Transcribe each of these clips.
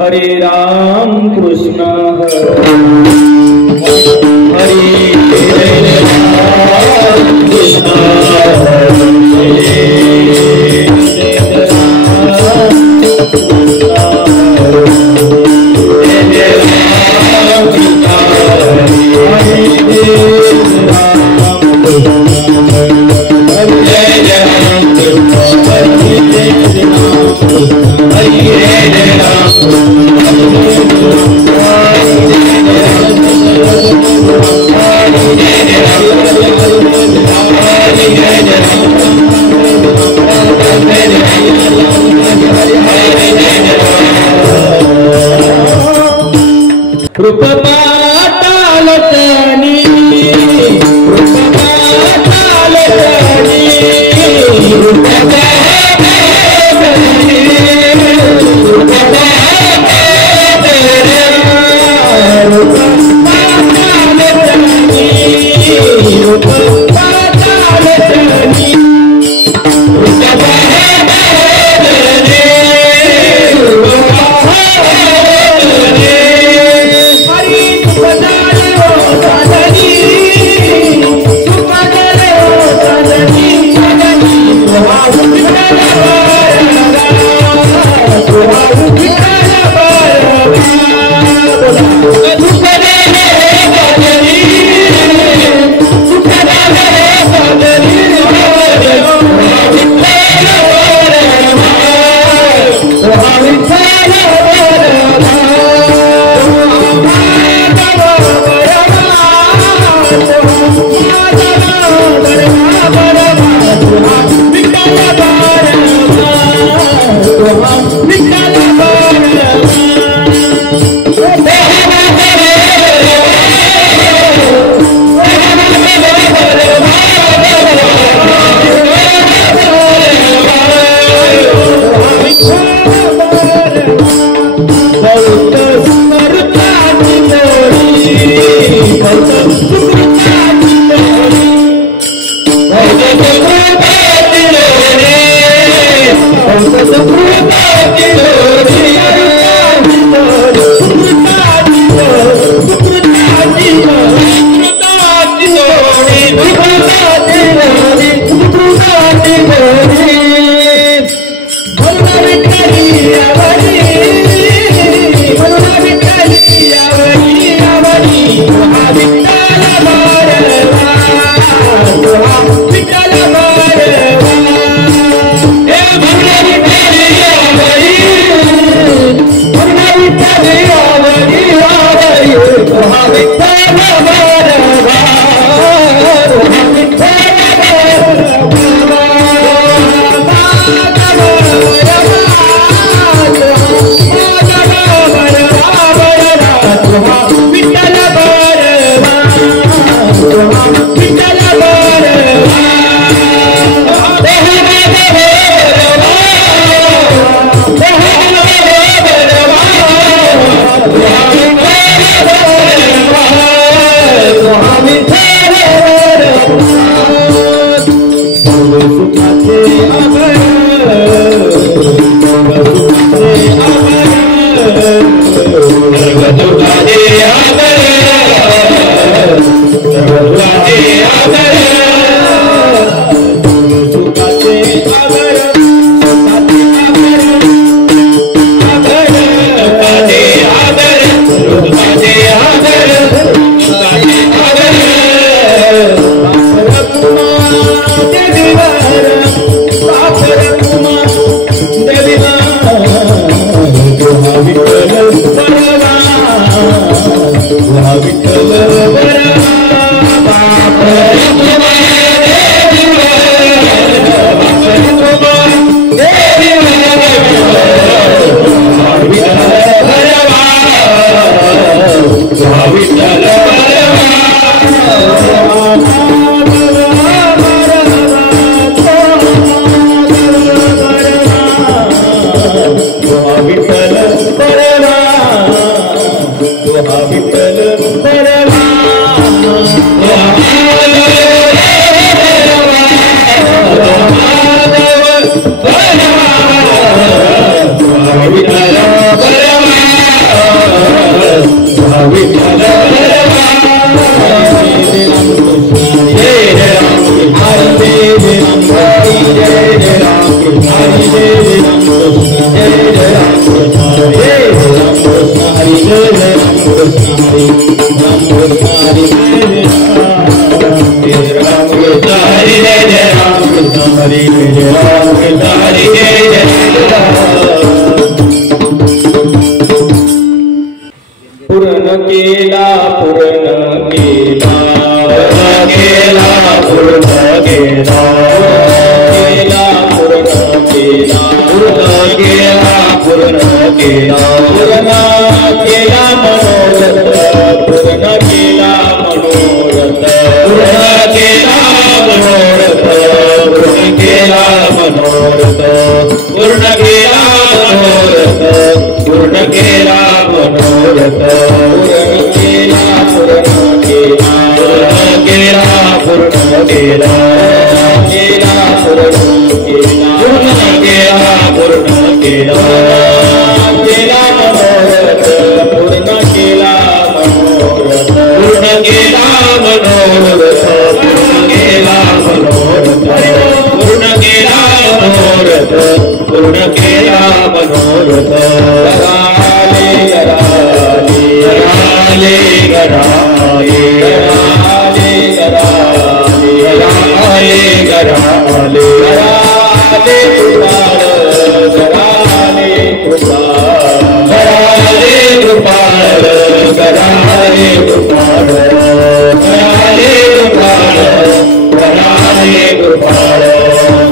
हरे राम कृष्ण हरे राम कृष्ण Wow. पूर्ण केला पूर्ण केला पूर्ण केला पूर्ण केला पूर्ण केला पूर्ण केला पूर्ण केला मनोरथ पूर्ण केला मनोरथ पूर्ण केला मनोरथ पूर्ण केला मनोरथ पूर्ण केला मनोरथ पूर्ण केला मनोरथ पूर्ण केला पूर्ण केला पूर्ण केला पूर्ण केला पूर्ण केला पूर्ण केला केला मनोरथ पूर्ण केला मनोरथ पूर्ण केला मनोरथ पूर्ण केला मनोरथ पूर्ण केला मनोरथ पूर्ण केला मनोरथ गराले गराले गराले गराले गराले गराले गराले गराले गराले कृपाळ गराले कृपाळ गराले कृपाळ गराले कृपाळ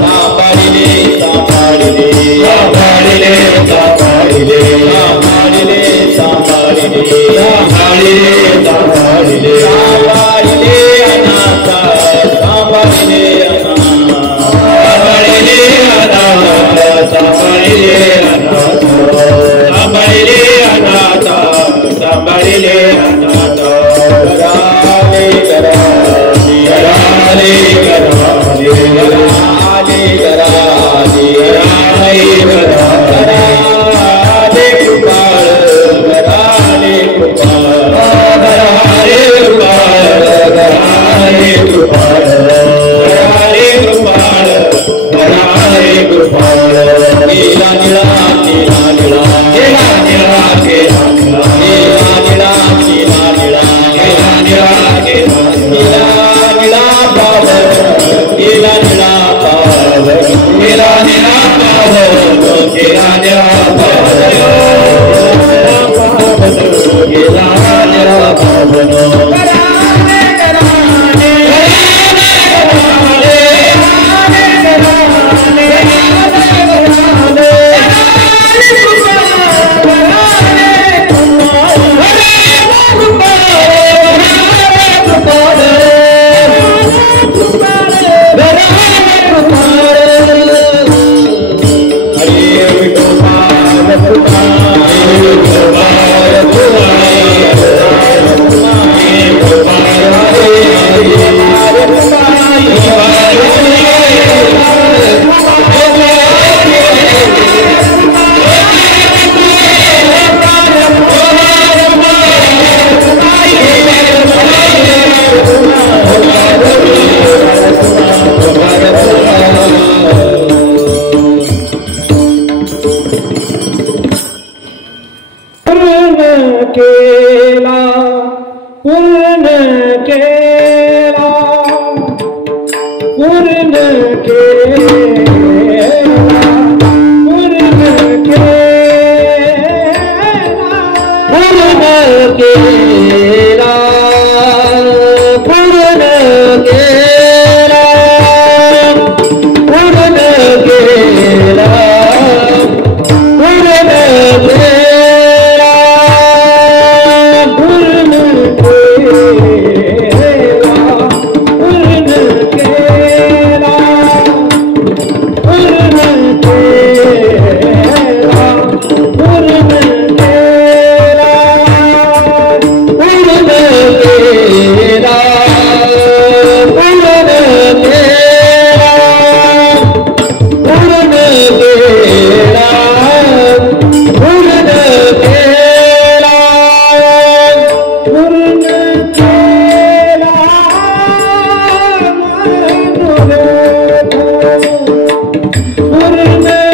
सापाडिले सापाडिले सापाडिले सापाडिले सापाडिले सापाडिले सापाडिले सापाडिले सापाडिले अनाथ सापाडिले अनाथ सापाडिले अनाथ सापाडिले अनाथ सापाडिले अनाथ गराले गराले गराले गराले गराले गराले गराले गराले कृपाळ गराले कृपाळ गराले कृपाळ गराले कृपाळ गराले कृपाळ गराले कृपाळ नीला निळा नीला निळा नीला निळा नीला निळा नीला निळा नीला निळा नीला निळा निळा पावन नीला निळा पावन नीला निळा पावन नीला निळा पावन नीला निळा पावन पूर्ण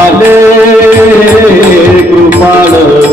आले कृपाळ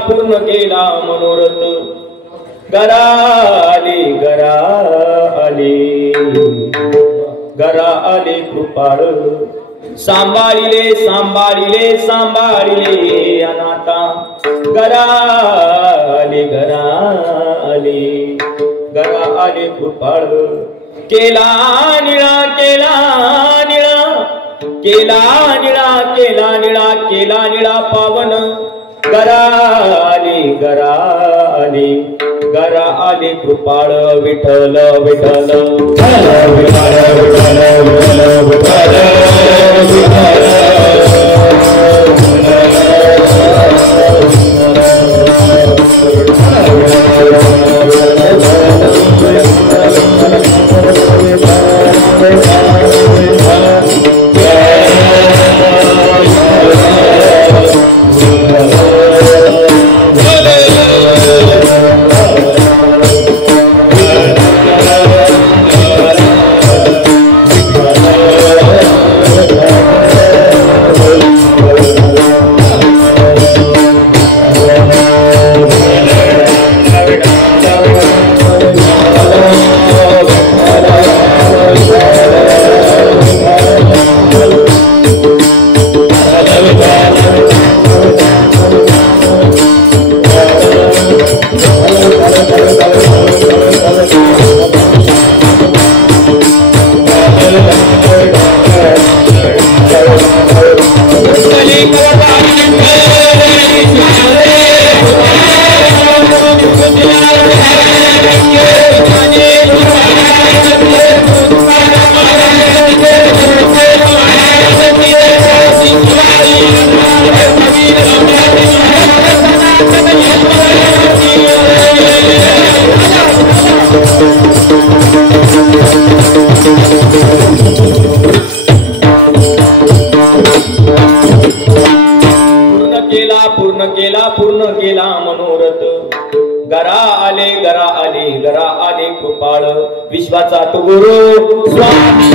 पूर्ण केला मनोरथ गरा आले कृपाळ सांभाळिले अनाथा गरा आले कृपाळ केला निळा पावन गरा आले कृपाळ विठ्ठल विठ्ठल पूर्ण केला मनोरथ गरा आले कृपाळ विश्वाचा तो गुरु स्वामी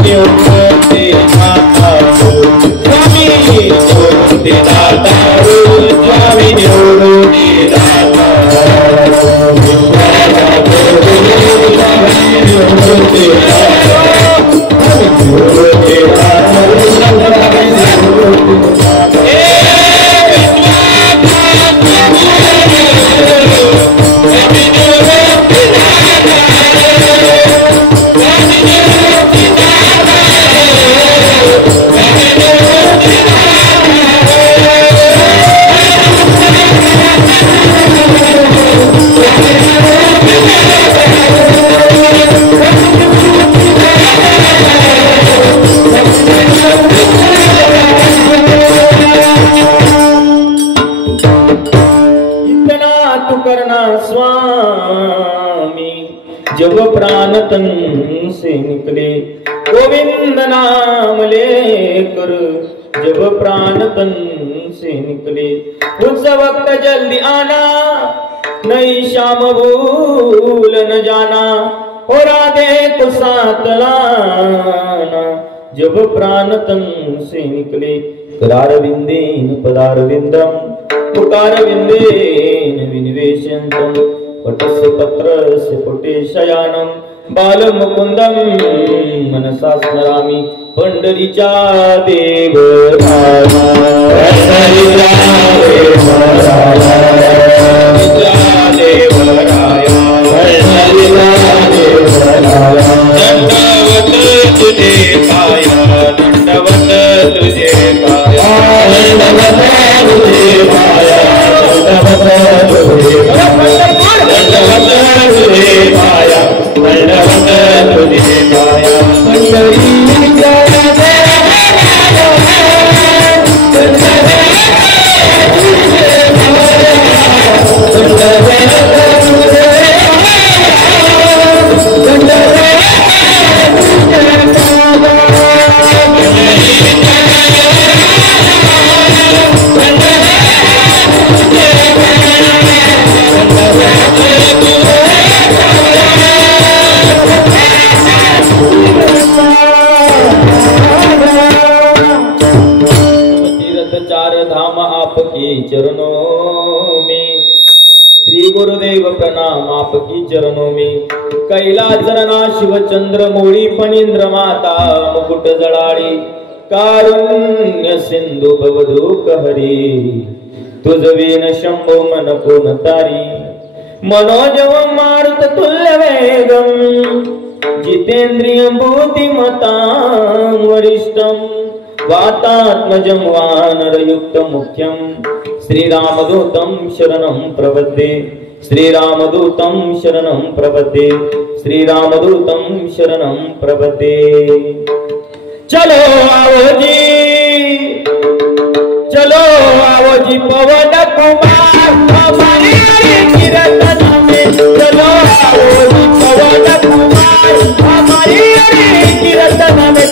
प्राण तन से निकले गोविंद नाम लेकर जब प्राण तन से निकले उस वक्त जल्दी आना नहीं शाम भूल न जाना हो राधे को साथ लाना जब प्राण तन से निकले करारविंदेन पदारविंदम मुकारविंदेन विनिवेशयन्तम पटस्य पत्रस्य पुटे शयानम बालमुकुंदम मनसा स्मरामि पंढरीच्या देवराया दंडवत तुझे पाया दंडवत तुझे पाया दंडवत तुझे पाया दंडवत तुझे पाया दंडवत तुझे पाया पंढरी चरणों में श्री गुरुदेव प्रणाम आपकी चरणों में कैलास चरणा शिव चंद्र मोळी फणींद्र माता मुकुट जळाळी कारुण्य सिंधु भवदूक हरी तुझ वीण शंभो मन कोण तारी मनोजव मारुत तुल्य वेगम जितेंद्रिय बुद्धिमता वरिष्ठम वातात्मजं वानरयुक्तं मुख्यं श्रीरामदूतं शरणं प्रपद्ये श्रीरामदूतं शरणं प्रपद्ये श्रीरामदूतं शरणं प्रपद्ये चलो आओ जी पवन कुमार हमारे कीर्तन में चलो आओ जी पवन कुमार हमारे कीर्तन में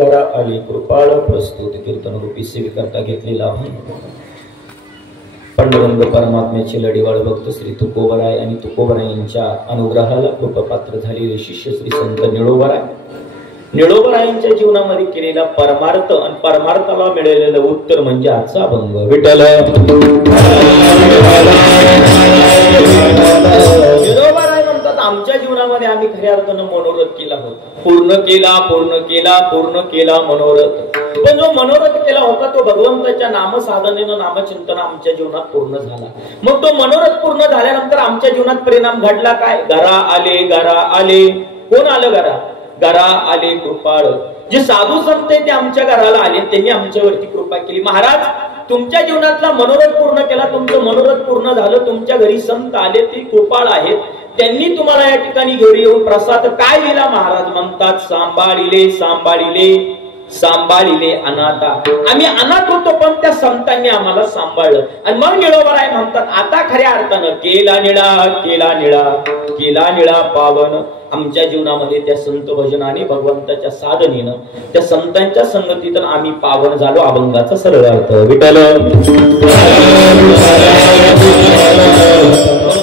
घरा आली कृपाळ प्रस्तुत कीर्तन रूपी सेविकर्ता घेतलेला आहे पांडुरंग परमात्म्याचे लढीवाळ भक्त श्री तुकोबराय आणि तुकोबरायांच्या अनुग्रहाला कृपापात्र झालेले शिष्य श्री संत निळोबराय निळोबरायांच्या जीवनामध्ये केलेला परमार्थ आणि परमार्थाला मिळालेलं उत्तर म्हणजे आजचा अभंग विठ्ठल निळोबराय म्हणतात आमच्या जीवनामध्ये आम्ही खऱ्या अर्थानं मनोरथ केला होता पूर्ण केला मनोरथ पण जो मनोरथ केला होता तो भगवंताच्या नामसाधनेनं नामचिंतन आमच्या जीवनात पूर्ण झाला मग तो मनोरथ पूर्ण झाल्यानंतर आमच्या जीवनात परिणाम घडला काय घरा आले कोण आलं घरा आले कृपाळ जे साधू संत ते आमच्या घराला आले त्यांनी आमच्यावरती कृपा केली महाराज तुमच्या जीवनातला मनोरथ पूर्ण केला तुमचं मनोरथ पूर्ण झालं तुमच्या घरी संत आले ती कृपाळ आहेत त्यांनी तुम्हाला या ठिकाणी घरी येऊन प्रसाद काय दिला? महाराज म्हणतात, सांभाळिले सांभाळिले सांभाळिले अनाथा. आम्ही अनाथ होतो पण त्या संतांनी आम्हाला सांभाळलं. आणि मग निळोबाराय म्हणतात, आता खऱ्या अर्थानं केला निळा केला निळा केला निळा पावन. आमच्या जीवनामध्ये त्या संत भजनाने भगवंताच्या साधनेनं त्या संतांच्या संगतीतून आम्ही पावन झालो. अभंगाचा सरळ अर्थ विठ्ठल.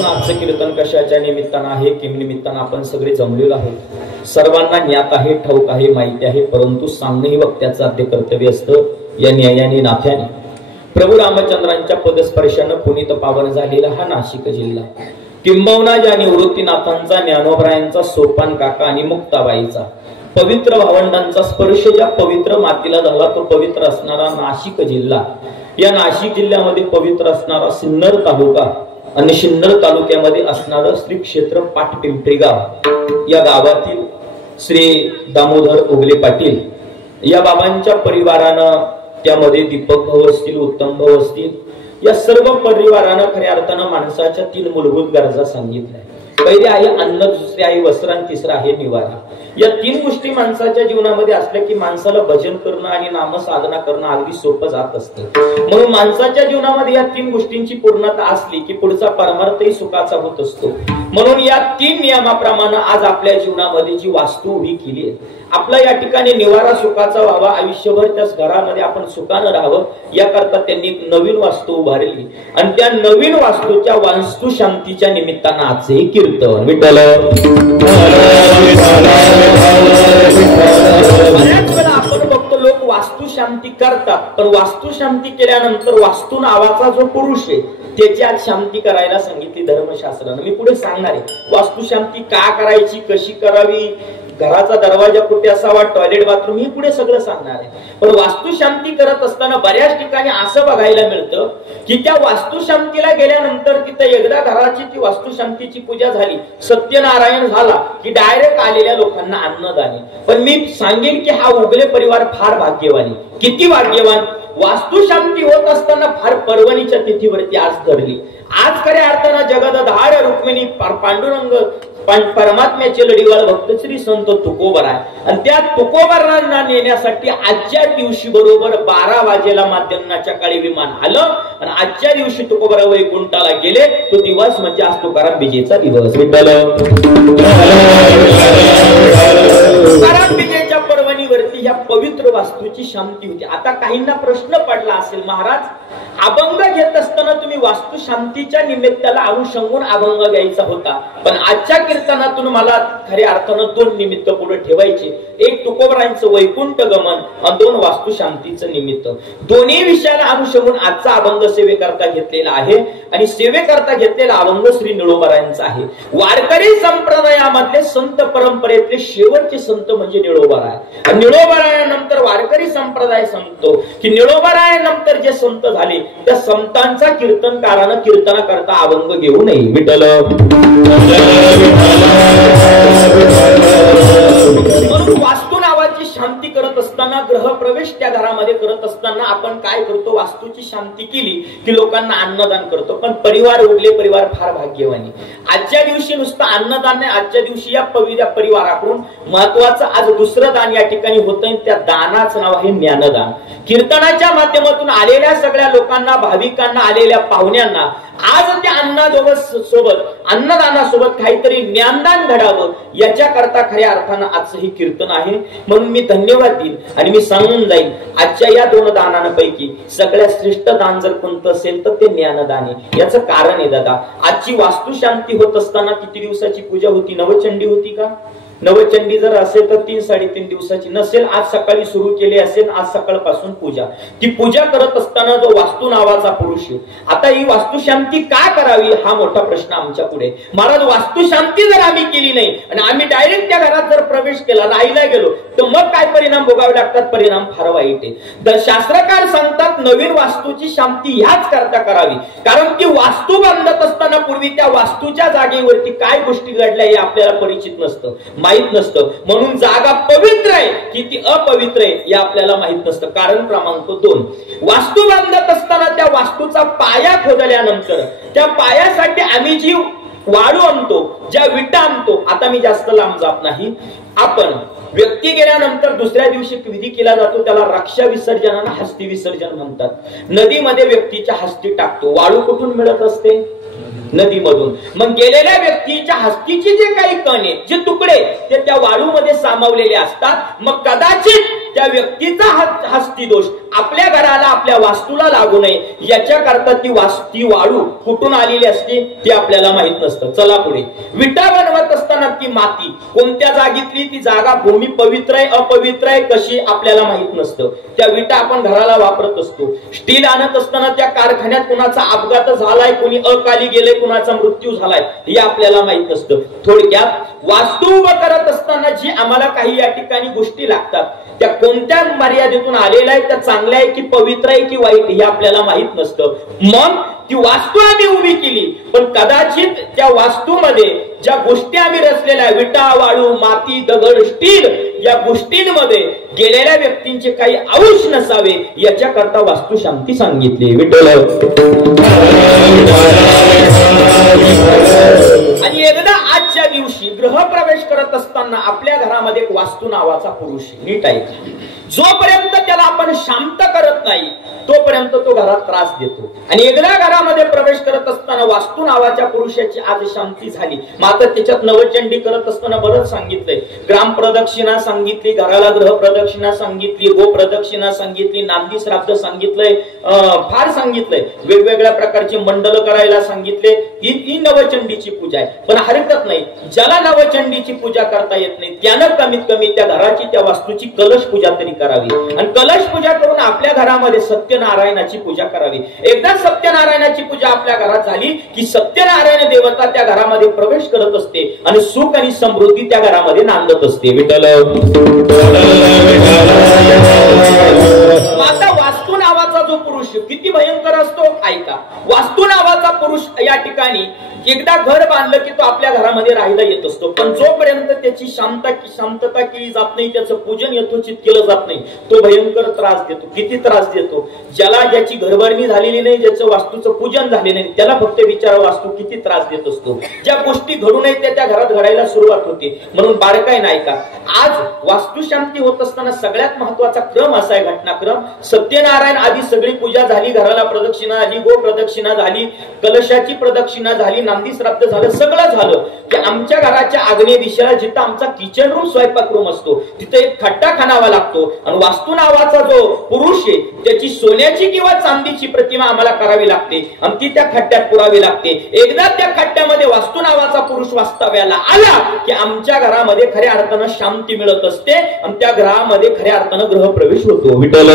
आजचं कीर्तन कशाच्या निमित्तानं आहे? किम निमित्तानं आपण सगळे जमलेलो आहोत. सर्वांना ज्ञात आहे, ठाऊक आहे, माहिती आहे, परंतु सांगणं ही वक्त्याचं आद्य कर्तव्य असतं. या न्यायाने नाथ्याने प्रभू रामचंद्रांच्या पदस्पर्शानं पुनीत पावन झालेला हा नाशिक जिल्हा, किंबहुना ज्या निवृत्तीनाथांचा, ज्ञानोबरायांचा, सोपान काका आणि मुक्ताबाईचा पवित्र भावंडांचा स्पर्श ज्या पवित्र मातीला झाला तो पवित्र असणारा नाशिक जिल्हा, या नाशिक जिल्ह्यामध्ये पवित्र असणारा सिन्नर तालुका आणि सिन्नर तालुक्यामध्ये असणारं श्री क्षेत्र पाटपिंपरी गाव, या गावातील श्री दामोदर ओगले पाटील या बाबांच्या परिवारानं, त्यामध्ये दीपक भाऊ असतील, उत्तम भाऊ असतील, या सर्व परिवारानं खऱ्या अर्थानं माणसाच्या 3 मूलभूत गरजा सांगितल्या. पहिली आहे अन्न, दुसरी आहे वस्त्र आणि तिसरा आहे निवारा. या 3 गोष्टी माणसाच्या जीवनामध्ये असल्या की माणसाला भजन करणं आणि नामसाधना करणं अगदी सोपं जात असतं. म्हणून माणसाच्या जीवनामध्ये या 3 गोष्टींची पूर्णता असली की पुढचा परमार्थही सुखाचा होत असतो. म्हणून या 3 नियमाप्रमाणे आज आपल्या जीवनामध्ये जी वास्तू उभी केली आहे, आपला या ठिकाणी निवारा सुखाचा व्हावा, आयुष्यभर त्याच घरामध्ये आपण सुखानं राहावं, याकरता त्यांनी एक नवीन वास्तू उभारली. आणि त्या नवीन वास्तूच्या वास्तू शांतीच्या निमित्तानं आजही कीर्तन विठ्ठल. बऱ्याच वेळा आपण बघतो लोक वास्तू शांती करतात, पण वास्तू शांती केल्यानंतर वास्तू नावाचा जो पुरुष आहे त्याची आज शांती करायला सांगितली धर्मशास्त्रानं. मी पुढे सांगणार आहे वास्तू शांती का करायची, कशी करावी, घराचा दरवाजा कुठे असावा, टॉयलेट बाथरूम, हे पुढे सगळं सांगणार आहे. पण वास्तू शांती करत असताना बऱ्याच ठिकाणी असं बघायला मिळतं की त्या वास्तू शांतीला गेल्यानंतर तिथं एकदा घराची ती वास्तू शांतीची पूजा झाली, सत्यनारायण झाला की डायरेक्ट आलेल्या लोकांना अन्नदान. पण मी सांगेन की हा उगले परिवार फार भाग्यवानी. किती भाग्यवान! वास्तू शांती होत असताना फार पर्वणीच्या तिथीवरती आज धरली. आज खऱ्या अर्थानं जगदधार रुक्मिणी पांडुरंग परमात्म्याचे लढीवाळ भक्त श्री संत तुकोबराय, आणि त्या तुकोबरांना नेण्यासाठी आजच्या दिवशी बरोबर 12 वाजेला माध्यमाच्या काळी विमान आलं आणि आजच्या दिवशी तुकोबरा वैकुंठाला गेले. तो दिवस म्हणजे आज तुकाराम बीजेचा दिवस विठ्ठल. तुकाराम बीजेच्या पर्वणीवरती ह्या पवित्र वास्तूची शांती होती. आता काहींना प्रश्न पडला असेल, महाराज अभंग घेत असताना तुम्ही वास्तू शांतीच्या निमित्ताला अनुषंगून अभंग घ्यायचा होता, पण आजच्या कीर्तनातून मला खऱ्या अर्थानं 2 निमित्त पुढे ठेवायचे. एक तुकोबरांचं वैकुंठ गमन आणि 2 वास्तू शांतीचं निमित्त. दोन्ही विषयाला अनुषंगून आजचा अभंग सेवेकरता घेतलेला आहे आणि सेवेकरता घेतलेला अभंग श्री निळोबारायांचा आहे. वारकरी संप्रदायामधले संत परंपरेतले शेवटचे संत म्हणजे निळोबाराय. आणि निळोबारायानंतर वारकरी संप्रदाय सांगतो की निळोबारायानंतर जे संत झाले त्या संतांचा कीर्तनकारानं कीर्तना करता अभंग घेऊ नये विठ्ठल. म्हणून वास्तू नावाची शांती करत असताना, ग्रह प्रवेश त्या घरामध्ये करत असताना आपण काय करतो? वास्तूची शांती केली की लोकांना अन्नदान करतो. पण परिवार उरले परिवार फार भाग्यवानी. आजच्या दिवशी नुसतं अन्नदान नाही, आजच्या दिवशी या परिवाराकडून महत्वाचं आज दुसरं दान या ठिकाणी होतं. त्या दानाचं नाव आहे ज्ञानदान. कीर्तनाच्या माध्यमातून आलेल्या सगळ्या लोकांना, भाविकांना, आलेल्या पाहुण्यांना आज त्या अन्नदानासोबत काहीतरी ज्ञानदान घडावं याच्या करता खऱ्या अर्थानं आजचं ही कीर्तन आहे. म्हणून मी धन्यवाद देईन आणि मी सांगून जाईल आजच्या या 2 दानांपैकी सगळ्यात श्रेष्ठ दान जर कोणतं असेल तर ते ज्ञानदान आहे. याचं कारण आहे दादा, आजची वास्तू शांती होत असताना किती दिवसाची पूजा होती? नवचंडी होती का? नवचंडी जर असेल तर 3-3.5 दिवसाची, नसेल आज सकाळी सुरू केली असेल, आज सकाळपासून पूजा. ती पूजा करत असताना जो वास्तू नावाचा पुरुष आहे, आता ही वास्तू शांती का करावी हा मोठा प्रश्न आमच्या पुढे. महाराज वास्तू शांती जर आम्ही केली नाही आणि आम्ही डायरेक्ट त्या घरात जर प्रवेश केला, राहायला गेलो तर मग काय परिणाम भोगावे लागतात? परिणाम फार वाईट आहे. शास्त्रकार सांगतात नवीन वास्तूची शांती ह्याच करता करावी, कारण ती वास्तू बांधत असताना पूर्वी त्या वास्तूच्या जागेवरती काय गोष्टी घडल्या हे आपल्याला परिचित नसतं, माहित नसतं. म्हणून जागा पवित्र आहे की ती अपवित्र आहे हे आपल्याला माहित नसतं. कारण क्रमांक 2, वास्तू बांधत असताना त्या वास्तूचा पाया खोदल्यानंतर त्या पायासाठी आम्ही जी वाळू आणतो, ज्या विटा आणतो, आता मी जास्त लांब जात नाही, आपण व्यक्ती गेल्यानंतर दुसऱ्या दिवशी विधी केला जातो, त्याला रक्षा विसर्जनाला हस्ती विसर्जन म्हणतात. नदीमध्ये व्यक्तीच्या हस्ती टाकतो. वाळू कुठून मिळत असते? नदीमधून. मग गेलेल्या व्यक्तीच्या हस्तीचे जे काही कण आहेत, जे तुकडे, ते त्या वाळूमध्ये सामावलेले असतात. मग कदाचित त्या व्यक्तीचा हस्ती दोष आपल्या घराला, आपल्या वास्तूला लागू नये याच्याकरता ती वाळू कुठून आलेली असते ते आपल्याला माहित नसतं. चला पुढे. विटा बनवत असताना ती माती कोणत्या जागेतली, ती जागा भूमी पवित्र आहे अपवित्र आहे कशी आपल्याला माहित नसतं. त्या विटा आपण घराला वापरत असतो. स्टील आणत असताना त्या कारखान्यात कुणाचा अपघात झालाय, कोणी अकाली गेले, कुणाचा मृत्यू झालाय हे आपल्याला माहित नसतं. थोडक्यात वास्तू उभं करत असताना जी आम्हाला काही या ठिकाणी गोष्टी लागतात, त्या कोणत्या मर्यादेतून आलेल्या आहेत, त्या चांगल्या आहे की पवित्र आहे की वाईट हे आपल्याला माहित नसतं. मग ती वास्तू आम्ही उभी केली, पण कदाचित त्या वास्तूमध्ये ज्या गोष्टी आम्ही रचलेल्या, विटा, वाळू, माती, दगड, स्टील, या गोष्टींमध्ये गेलेल्या व्यक्तींचे काही अंश नसावे याच्याकरता वास्तुशांती सांगितली. विठ्ठल. आणि एकदा आजच्या दिवशी गृहप्रवेश करत असताना आपल्या घरामध्ये एक वास्तू नावाचा पुरुष नीट आहे. जोपर्यंत त्याला आपण शांत करत नाही तोपर्यंत तो घरात त्रास देतो. आणि एकदा घरामध्ये प्रवेश करत असताना वास्तू नावाच्या पुरुषाची आज शांती झाली. मात्र त्याच्यात नवचंडी करत असताना बरंच सांगितलंय. ग्राम प्रदक्षिणा सांगितली, घराला ग्रह प्रदक्षिणा सांगितली, गो प्रदक्षिणा सांगितली, नांदी श्राद्ध सांगितलंय, फार सांगितलंय. वेगवेगळ्या प्रकारचे मंडल करायला सांगितले. ही नवचंडीची पूजा आहे. पण हरकत नाही, ज्याला नवचंडीची पूजा करता येत नाही त्यानं कमीत कमी त्या घराची, त्या वास्तूची कलश पूजा तरी करावी. आणि कलश पूजा करून आपल्या घरामध्ये सत्यनारायणाची पूजा करावी. एकदा सत्यनारायणाची पूजा आपल्या घरात झाली की सत्यनारायण देवता त्या घरामध्ये प्रवेश करत असते आणि सुख आणि समृद्धी त्या घरामध्ये नांदत असते. विठ्ठल. आता वास्तू नावाचा जो पुरुष किती भयंकर असतो ऐका. वास्तू नावाचा पुरुष या ठिकाणी एकदा घर बांधलं की तो आपल्या घरामध्ये राहायला येत असतो. पण जोपर्यंत त्याची शांतता केली जात नाही, त्याचं पूजन यथोचित केलं जात नाही, तो भयंकर त्रास देतो. किती त्रास देतो? ज्याची घरभरणी झालेली नाही, ज्याचं वास्तूचं पूजन झालेलं नाही, त्याला फक्त विचार वास्तू किती त्रास देत असतो. ज्या गोष्टी घडू नये त्या घरात घडायला सुरुवात होते. म्हणून बारकाई नाही का, आज वास्तुशांती होत असताना सगळ्यात महत्वाचा क्रम असा आहे, घटनाक्रम. सत्यनारायण आधी सगळी पूजा झाली, घराला प्रदक्षिणा झाली, गो प्रदक्षिणा झाली, कलशाची प्रदक्षिणा झाली, नांदी श्राद्ध झालं, सगळं झालं की आमच्या घराच्या आग्नेय दिशेला जिथं आमचा किचन रूम, स्वयंपाक रूम असतो, तिथे एक खड्डा खणावा लागतो. आणि वास्तू नावाचा जो पुरुष आहे त्याची सोन्याची किंवा चांदीची प्रतिमा आम्हाला करावी लागते आणि ती त्या खड्ड्यात पुरावी लागते. एकदा त्या खड्ड्यामध्ये वास्तू नावाचा पुरुष वास्तव्याला आला की आमच्या घरामध्ये खऱ्या अर्थानं शांती मिळत असते आणि त्या घरामध्ये खऱ्या अर्थानं गृहप्रवेश होतो. विठ्ठल.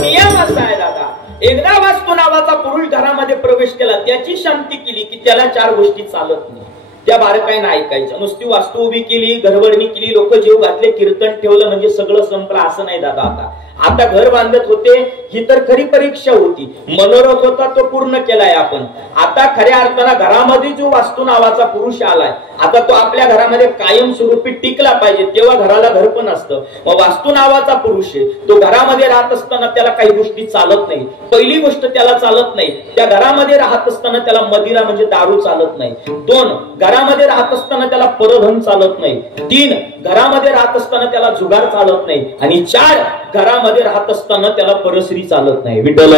नियम असा आहे दादा, एकदा वास्तू नावाचा पुरुष घरामध्ये प्रवेश केला, त्याची शांती केली की त्याला चार गोष्टी चालत नाही. त्या बारकाईनं ऐकायचं. नुसती वास्तू उभी केली, घरभरणी केली, लोक जीव घातले, कीर्तन ठेवलं म्हणजे सगळं संपलं असं नाही दादा. आता घर बांधत होते ही तर खरी परीक्षा होती, मनोरथ होता तो पूर्ण केलाय आपण. आता खऱ्या अर्थानं घरामध्ये जो वास्तू नावाचा पुरुष आलाय, आता तो आपल्या घरामध्ये कायमस्वरूपी टिकला पाहिजे, तेव्हा घराला घर पण असतं. मग वास्तू नावाचा पुरुष आहे, तो घरामध्ये राहत असताना त्याला काही गोष्टी चालत नाही. पहिली गोष्ट त्याला चालत नाही, त्या घरामध्ये राहत असताना त्याला मदिरा म्हणजे दारू चालत नाही. 2, घरामध्ये राहत असताना त्याला परधन चालत नाही. 3, घरामध्ये राहत असताना त्याला जुगार चालत नाही. आणि 4, घरामध्ये राहत असताना त्याला परस्त्री चालत नाही. विठ्ठल.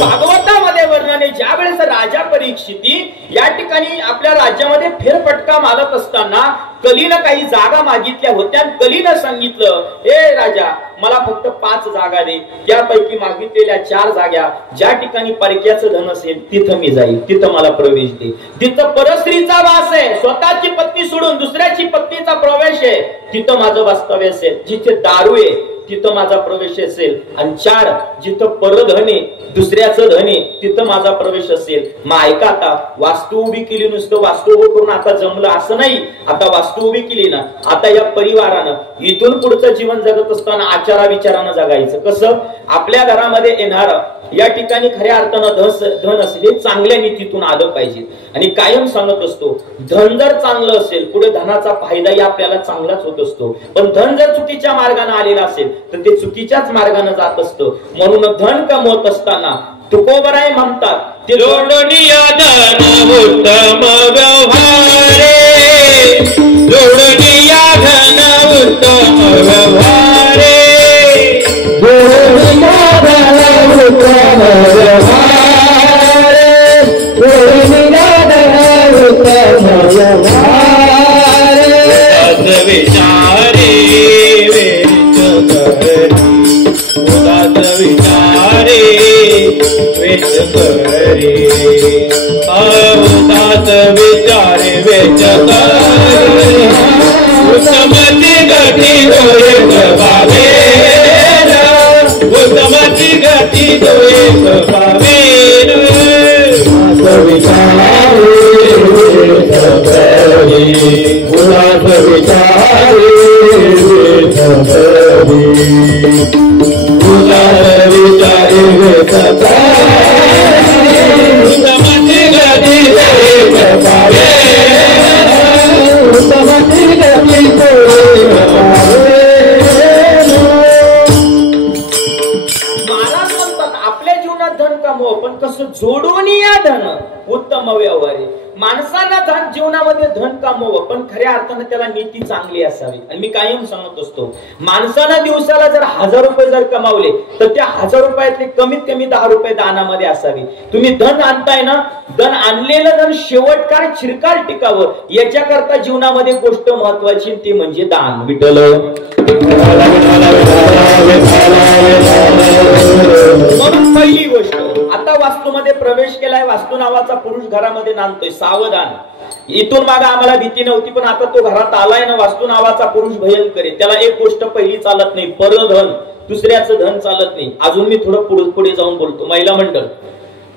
भागवतामध्ये वर्णन आहे, ज्या वेळेस राजा परीक्षिती या ठिकाणी आपल्या राज्यामध्ये फेरफटका मारत असताना कलीनं काही जागा मागितल्या होत्या. कलीनं सांगितलं, हे राजा मला फक्त 5 जागा दे, त्यापैकी मागितलेल्या 4 जागा ज्या ठिकाणी परक्याचं धन असेल तिथं मी जाईल, तिथं मला प्रवेश दे. जिथं परस्त्रीचा वास आहे, स्वतःची पत्नी सोडून दुसऱ्याची पत्नीचा प्रवेश आहे, तिथं माझं वास्तव्य असेल. जिथे दारू आहे तिथं माझा प्रवेश असेल. आणि 4, जिथं परधने, दुसऱ्याचं धने, तिथं माझा प्रवेश असेल. मग ऐका, आता वास्तू उभी केली, नुसतं वास्तू उभं करून आता जमलं असं नाही. आता वास्तू उभी केली ना, आता या परिवारानं इथून पुढचं जीवन जगत असताना आचारा विचारानं जगायचं. कसं? आपल्या घरामध्ये येणार या ठिकाणी खऱ्या अर्थानं धन असेल हे चांगल्या नीतीतून आलं पाहिजे. आणि कायम सांगत असतो, धन जर चांगलं असेल पुढे धनाचा फायदाही आपल्याला चांगलाच होत असतो. पण धन जर चुकीच्या मार्गाने आलेला असेल तर ते चुकीच्याच मार्गाने जात असतं. म्हणून धन कमवत असताना तुकोबराय म्हणतात ते जोडनिया धन उत्तम व्यवहारे, जोडनिया धन उत्तम व्यवहारे, जोडनिया धन उत्तम व्यवहारे, जोडनिया धन उत्तम व्यवहारे, उदास विचारे वेच करी, उदास विचारे वेच करे, उदास विचारे वेच करे, उत्तमती गती दोये स्वभावे, उत्तमती गती दोये स्वभावे, उदास विचारे वेच करे, उदास विचारे वेच करे, उदास विचारे वेच करे, उत्तमती गती दोये स्वभावे, उत्तमती गती दोये स्वभावे. महाराज म्हणतात आपल्या जीवनात धन कमव, पण कसं जोडून या धन उत्तम व्यवहारी. माणसांना धन जीवनामध्ये धन कमव, पण खऱ्या अर्थाने त्याला नीती चांगली असावी. आणि मी कायम सांगत असतो, माणसानं दिवसाला जर 1000 रुपये जर कमावले तर त्या 1000 रुपयातले कमीत कमी 10 रुपये दानामध्ये असावी. तुम्ही धन आणताय ना, धन आणलेलं धन शेवटकाळ चिरकाल टिकावं याच्याकरता जीवनामध्ये गोष्ट महत्वाची ती म्हणजे दान. विठ्ठल म्हणून पहिली गोष्ट, आता वास्तूमध्ये प्रवेश केलाय, वास्तू नावाचा पुरुष घरामध्ये नांदतोय, सावधान. इथून मागे आम्हाला भीती नव्हती, पण आता तो घरात आलाय ना, वास्तू नावाचा पुरुष भयंकर आहे. त्याला एक गोष्ट पहिली चालत नाही, परधन, दुसऱ्याचं धन चालत नाही. अजून मी थोडं पुढे जाऊन बोलतो. महिला मंडळ,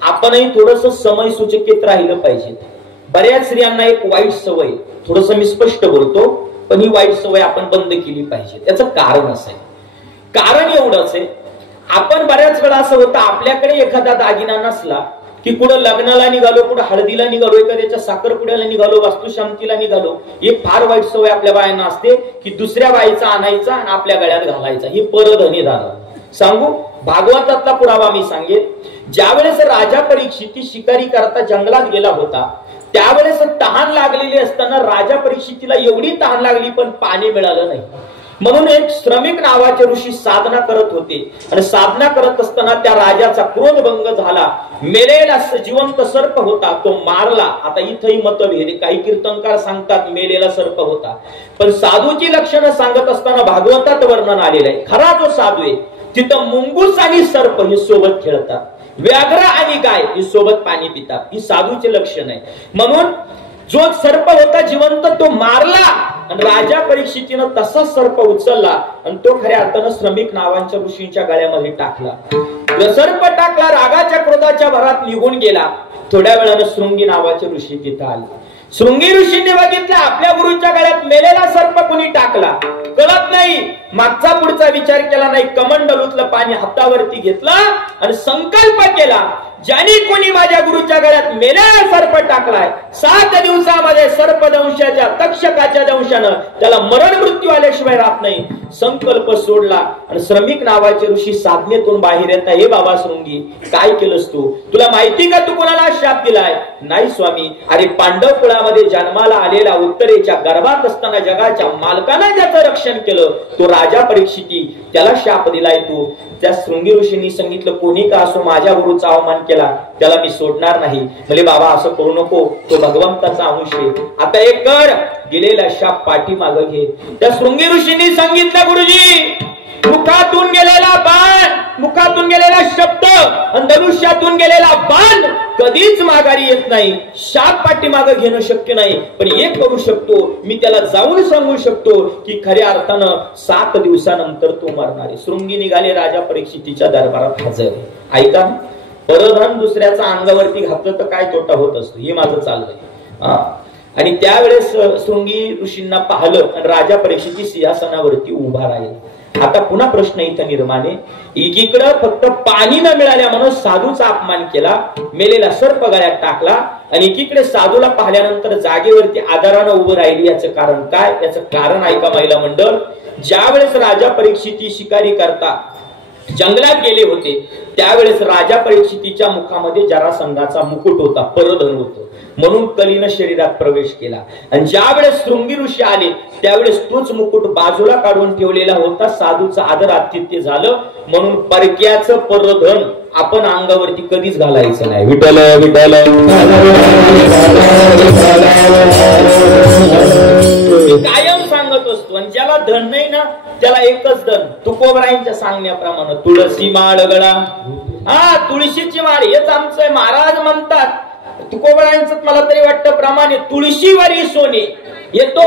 आपणही थोडस समय सूचकेत राहिलं पाहिजे. बऱ्याच स्त्रियांना एक वाईट सवय, थोडस मी स्पष्ट बोलतो, पण ही वाईट सवय आपण बंद केली पाहिजे. त्याचं कारण असं आहे, कारण एवढंच आहे, आपण बऱ्याच वेळा असं होतं, आपल्याकडे एखादा दागिना नसला की कुठं लग्नाला निघालो, कुठं हळदीला निघालो, एखाद्याच्या साखरपुड्याला निघालो, वास्तुशांतीला निघालो. ही फार वाईट सवय आपल्या बायांना असते की दुसऱ्या बाईचा आणायचा आणि आपल्या गळ्यात घालायचा. ही परधनी झालं. सांगू, भागवतातला पुरावा मी सांगेन. ज्यावेळेस राजा परीक्षित शिकारी करता जंगलात गेला होता, त्यावेळेस तहान लागलेली असताना राजा परीक्षितीला एवढी तहान लागली पण पाणी मिळालं नाही. म्हणून एक श्रमिक नावाचे ऋषी साधना करत होते, आणि साधना करत असताना त्या राजाचा क्रोधभंग झाला. मेलेला जिवंत सर्प होता, तो मारला. आता इथंही मतभेद, काही कीर्तनकार सांगतात मेलेला सर्प होता, पण साधूची लक्षणं सांगत असताना भागवतात वर्णन आलेलं आहे. खरा जो साधू आहे तिथं मुंगूस आणि सर्प हे सोबत खेळतात, व्याघ्र आणि गाय ही सोबत पाणी पितात. ही साधूचे लक्षण आहे. म्हणून जो सर्प होता जिवंत तो मारला, आणि राजा परीक्षितीनं तसाच सर्प उचलला आणि तो खऱ्या अर्थानं श्रमिक नावांच्या ऋषींच्या गळ्यामध्ये टाकला. सर्प टाकला, रागाच्या क्रोधाच्या भरात निघून गेला. थोड्या वेळानं शृंगी नावाचे ऋषी तिथं आले. शृंगी ऋषींनी बघितलं आपल्या गुरुच्या गळ्यात मेलेला सर्प कुणी टाकला, कळत नाही, मागचा पुढचा विचार केला नाही. कमंडलूतलं पाणी हातावरती घेतलं आणि संकल्प केला, ज्याने कोणी माझ्या गुरुच्या गळ्यात मेलेला सर्प टाकलाय, 7 दिवसामध्ये सर्पदंशाच्या तक्षकाच्या दंशानं त्याला मरण मृत्यू आल्याशिवाय राहत नाही. संकल्प सोडला आणि श्रमिक नावाचे ऋषी साधनेतून बाहेर येता, हे बाबा शृंगी काय केलंस तू, तुला माहिती का तू कोणाला शाप दिलाय? नाही स्वामी, अरे पांडव कुळामध्ये जन्माला आलेला, उत्तरेच्या गर्भात असताना जगाच्या मालकानं ज्याचं रक्षण केलं तो राजा परीक्षिती, त्याला शाप दिलाय तू. त्या शृंगी ऋषींनी सांगितलं, कोणी का असो माझ्या गुरुचा अवमान केला त्याला मी सोडणार नाही. म्हणजे बाबा असं करू नको, तो भगवंताचा अंश आहे. आता एक कर, गेलेला शाप पाठीमाग घे. त्या शृंगी ऋषींनी सांगितलं, गुरुजी मुखातून गेलेला बाण, मुखातून गेलेला शब्द आणि धनुष्यातून गेलेला बाण कधीच माघारी येत नाही. शाप पाठीमाग घेणं शक्य नाही, पण एक करू शकतो, मी त्याला जाऊन सांगू शकतो की खऱ्या अर्थानं 7 दिवसानंतर तो मरणार आहे. शृंगी निघाले राजा परीक्षितीच्या दरबारात हजर. ऐका, परधन दुसऱ्याचा अंगावरती घातलं तर काय तोटा होत असतो, हे माझं चाललंय. आणि त्यावेळेस शृंगी ऋषींना पाहिलं आणि राजा परीक्षिती सिंहासनावरती उभा राहील. आता पुन्हा प्रश्न इथं निर्माण आहे, एकीकडं फक्त पाणी न मिळाल्या म्हणून साधूचा अपमान केला, मेलेला सर्प गळ्यात टाकला, आणि एकीकडे साधूला पाहिल्यानंतर जागेवरती आदरानं उभं राहिली. याचं कारण काय? याचं कारण ऐका महिला मंडळ. ज्या वेळेस राजा परीक्षिती शिकारी करता जंगलात गेले होते त्यावेळेस राजा परीक्षितीच्या मुखामध्ये जरासंधाचा मुकुट होता, परधन होतं, म्हणून कलीनं शरीरात प्रवेश केला. आणि ज्या वेळेस शृंगी ऋषी आले त्यावेळेस तोच मुकुट बाजूला काढून ठेवलेला होता. साधूचं आदर आतिथ्य झालं, म्हणून परक्याचं परधन आपण अंगावरती कधीच घालायचं नाही. विठ्ठल विठ्ठल कायम सांगत असतो. आणि ज्याला धन नाही ना त्याला एकच धन, तुकोबरायांच्या सांगण्याप्रमाणे तुळशी माळ गळा. हा, तुळशीची माळ हेच आमचं महाराज म्हणतात. तुकोबरायांचं मला तरी वाटतं प्रमाणे तुळशीवरी सोने येतो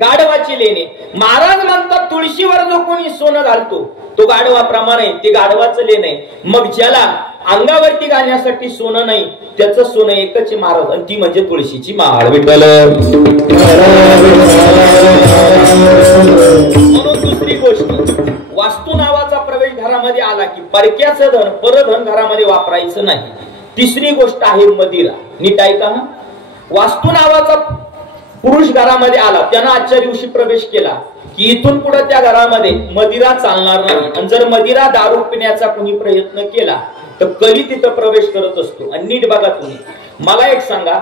गाढवाची लेणे. महाराज म्हणतात तुळशीवर जो कोणी सोनं घालतो तो गाढवाप्रमाणे, ते गाढवाचं लेण आहे. मग ज्याला अंगावरती घालण्यासाठी सोनं नाही त्याचं सोनं एकच महाराज, आणि ती म्हणजे तुळशीची माळ. विठ्ठल म्हणून दुसरी गोष्ट, वास्तू नावाचा प्रवेश घरामध्ये आला की परक्याचं धन परधन घरामध्ये वापरायचं नाही. तिसरी गोष्ट आहे मदिरा. नीट ऐका ना, वास्तू नावाचा पुरुष घरामध्ये आला, त्यानं आजच्या दिवशी प्रवेश केला की इथून पुढे त्या घरामध्ये मदिरा चालणार नाही. आणि जर मदिरा दारू पिण्याचा कोणी प्रयत्न केला तर कली तिथं प्रवेश करत असतो. आणि नीट बघा तुम्ही, मला एक सांगा,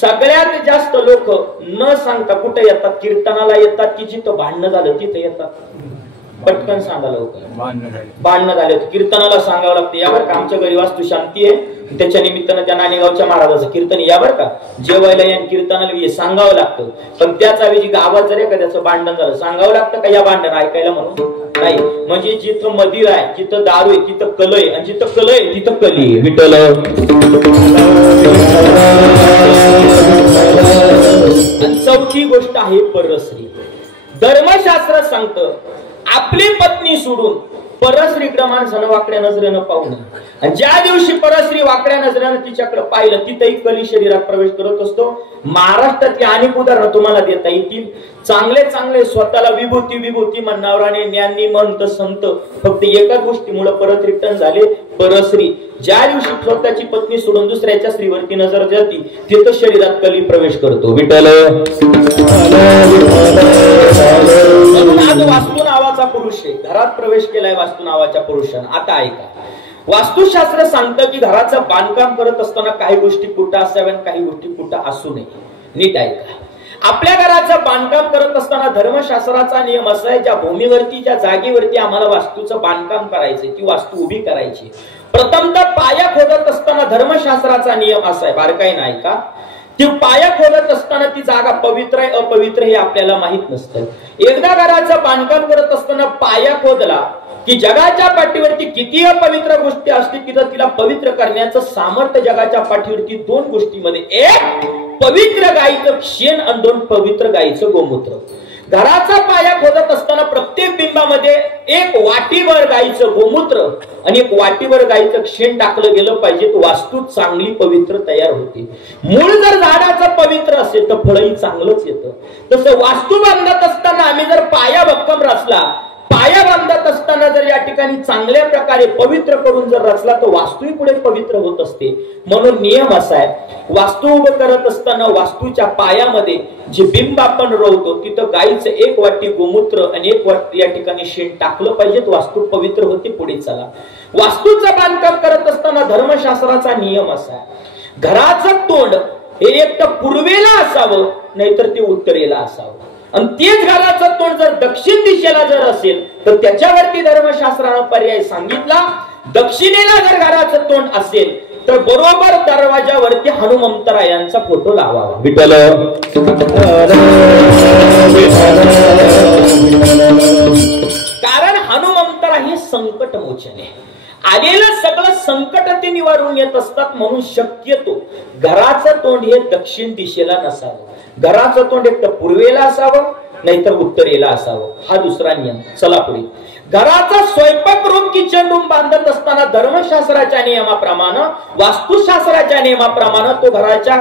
सगळ्यात जास्त लोक न सांगता कुठे येतात? कीर्तनाला येतात की जिथं भांडणं झालं तिथं येतात? पटकन सांगा लवकर. भांडणं झाले कीर्तनाला सांगावं लागतं, यावर का आमच्या घरी वास्तू शांती आहे, त्याच्या निमित्तानं त्या नाणेगावच्या महाराजाचं कीर्तन यावर का जेवायला या कीर्तनाला सांगावं लागतं. पण त्याच ऐवजी गावात जर एखाद्याचं भांडण झालं सांगावं लागतं का या भांडण ऐकायला? म्हणून नाही. म्हणजे जिथं मदिरा आहे, जिथं दारू आहे तिथं कल आहे, आणि जिथं कल आहे तिथं कली आहे. विठ्ठल. आणि चौथी गोष्ट आहे परस्त्री. धर्मशास्त्र सांगतं आपली पत्नी सोडून परस्त्रीकडे माणसानं वाकड्या नजरेनं पाहू नये. आणि ज्या दिवशी परस्त्री वाकड्या नजरेनं तिच्याकडे पाहिलं तिथंही कली शरीरात प्रवेश करत असतो. महाराष्ट्रातली अनेक उदाहरणं तुम्हाला देता येतील. चांगले चांगले स्वतःला विभूती विभूती म्हणणाराने ज्ञानी महंत संत फक्त एकाच गोष्टीमुळे परत रिटर्न झाले, परस्त्री. ज्या दिवशी स्वतःची पत्नी सोडून दुसऱ्याच्या स्त्रीवरती नजर जाती तिथं शरीरात कली प्रवेश करतो. विठ्ठल. आज वास्तू नावाचा पुरुष आहे, घरात प्रवेश केलाय वास्तू नावाच्या पुरुषानं. आता ऐका, वास्तुशास्त्र सांगतं की घराचं बांधकाम करत असताना काही गोष्टी कुठं असाव्या, काही गोष्टी कुठं असू नये. नीट ऐका, आपल्या घराचं बांधकाम करत असताना धर्मशास्त्राचा नियम असा आहे, ज्या भूमीवरती ज्या जागेवरती आम्हाला वास्तूचं बांधकाम करायचंय ती वास्तू उभी करायची, प्रथमतः पाया खोदत असताना धर्मशास्त्राचा नियम असा आहे, बारकाई नाही का, ती पाया खोदत असताना ती जागा पवित्र आहे अपवित्र हे आपल्याला माहित नसतं. एकदा घराचं बांधकाम करत असताना पाया खोदला की जगाच्या पाठीवरती किती अपवित्र गोष्टी असतील तिथं तिला पवित्र करण्याचं सामर्थ्य जगाच्या पाठीवरती दोन गोष्टीमध्ये, एक पवित्र गायीचं शेण आणि दोन पवित्र गायीचं गोमूत्र. घराचा पाया खोदत असताना प्रत्येक बिंबामध्ये एक वाटीभर गायीचं गोमूत्र आणि एक वाटीभर गायीचं शेण टाकलं गेलं पाहिजे, वास्तू चांगली पवित्र तयार होते. मूळ जर झाडाचं पवित्र असेल तर फळही चांगलंच येतं. तसं वास्तू बांधत असताना आम्ही जर पाया भक्कम रचला, पाया बांधत असताना जर या ठिकाणी चांगल्या प्रकारे पवित्र करून जर रचला तर वास्तूही पुढे पवित्र होत असते. म्हणून नियम असा आहे, वास्तू उभं करत असताना वास्तूच्या पायामध्ये जे बिंब आपण रोवतो तिथं गायीचं एक वाटी गोमूत्र आणि एक वाटी या ठिकाणी शेण टाकलं पाहिजे, वास्तू पवित्र होते. पुढे चला, वास्तूचं बांधकाम करत असताना धर्मशास्त्राचा नियम असा आहे, घराचं तोंड हे एक तर पूर्वेला असावं नाहीतर ते उत्तरेला असावं. आणि तेच घराचं तोंड जर दक्षिण दिशेला जर असेल तर त्याच्यावरती धर्मशास्त्रानं पर्याय सांगितला, दक्षिणेला जर घराचं तोंड असेल तर बरोबर दरवाजावरती हनुमंतरा यांचा फोटो लावावा. विठ्ठल. कारण हनुमंतरा हे संकट मोचन आहे, आलेलं सगळं संकट ते निवारून येत असतात. म्हणून शक्यतो घराचं तोंड हे दक्षिण दिशेला नसावं, घराचं तोंड एक तर पूर्वेला असावं नाहीतर उत्तरेला असावं. हा दुसरा नियम. चला पुढे, घराचा स्वयंपाक रूम किचन रूम बांधत असताना धर्मशास्त्राच्या नियमाप्रमाणे वास्तुशास्त्राच्या नियमाप्रमाणे तो घराच्या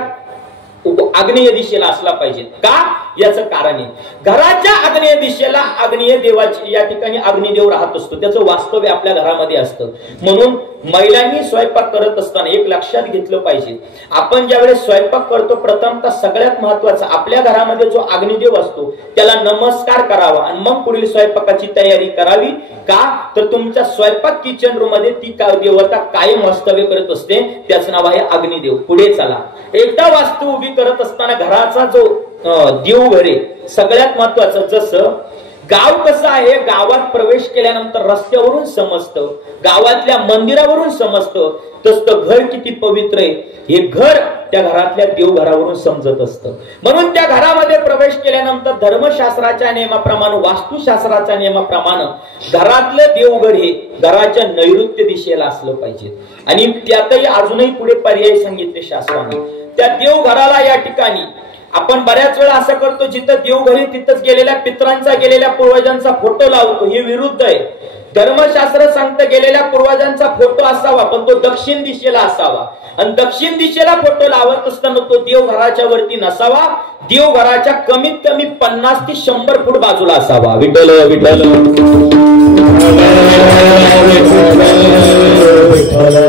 आग्नेय दिशेला असला पाहिजे. का? याचं कारण आहे. घराच्या आग्नेय दिशेला आग्नेय देवाची या ठिकाणी अग्निदेव राहत असतो, त्याचं वास्तव्य आपल्या घरामध्ये असतं. म्हणून महिलांनी स्वयंपाक करत असताना एक लक्षात घेतलं पाहिजे, आपण ज्यावेळेस स्वयंपाक करतो प्रथमतः सगळ्यात महत्वाचं आपल्या घरामध्ये जो अग्निदेव असतो त्याला नमस्कार करावा आणि मग पुढील स्वयंपाकाची तयारी करावी. का तर तुमच्या स्वयंपाक किचन रूम मध्ये ती देवता कायम वास्तव्य करत असते, त्याचं नाव आहे अग्निदेव. पुढे चला, एकदा वास्तू उभी करत असताना घराचा जो देवघर आहे सगळ्यात महत्वाचं. जसं गाव कसं आहे, गावात प्रवेश केल्यानंतर रस्त्यावरून समजतं, गावातल्या मंदिरावरून समजतं, तसं घर किती पवित्र आहे हे घर त्या घरातल्या देवघरावरून समजत असतं. म्हणून त्या घरामध्ये प्रवेश केल्यानंतर धर्मशास्त्राच्या नियमाप्रमाणे वास्तुशास्त्राच्या नियमाप्रमाणे घरातलं देवघर हे घराच्या नैऋत्य दिशेला असलं पाहिजे. आणि त्यातही अजूनही पुढे पर्याय सांगितले शास्त्राने. त्या देवघराला या ठिकाणी आपण बऱ्याच वेळा असं करतो, जिथं देवघरी तिथंच गेलेल्या पितरांचा गेलेल्या पूर्वजांचा फोटो लावतो, हे विरुद्ध आहे. धर्मशास्त्र सांगतं गेलेल्या पूर्वजांचा फोटो असावा पण तो दक्षिण दिशेला असावा. आणि दक्षिण दिशेला फोटो लावत असताना तो देवघराच्या वरती नसावा, देवघराच्या कमीत कमी 50 ते 100 फूट बाजूला असावा. विठ्ठल विठ्ठल.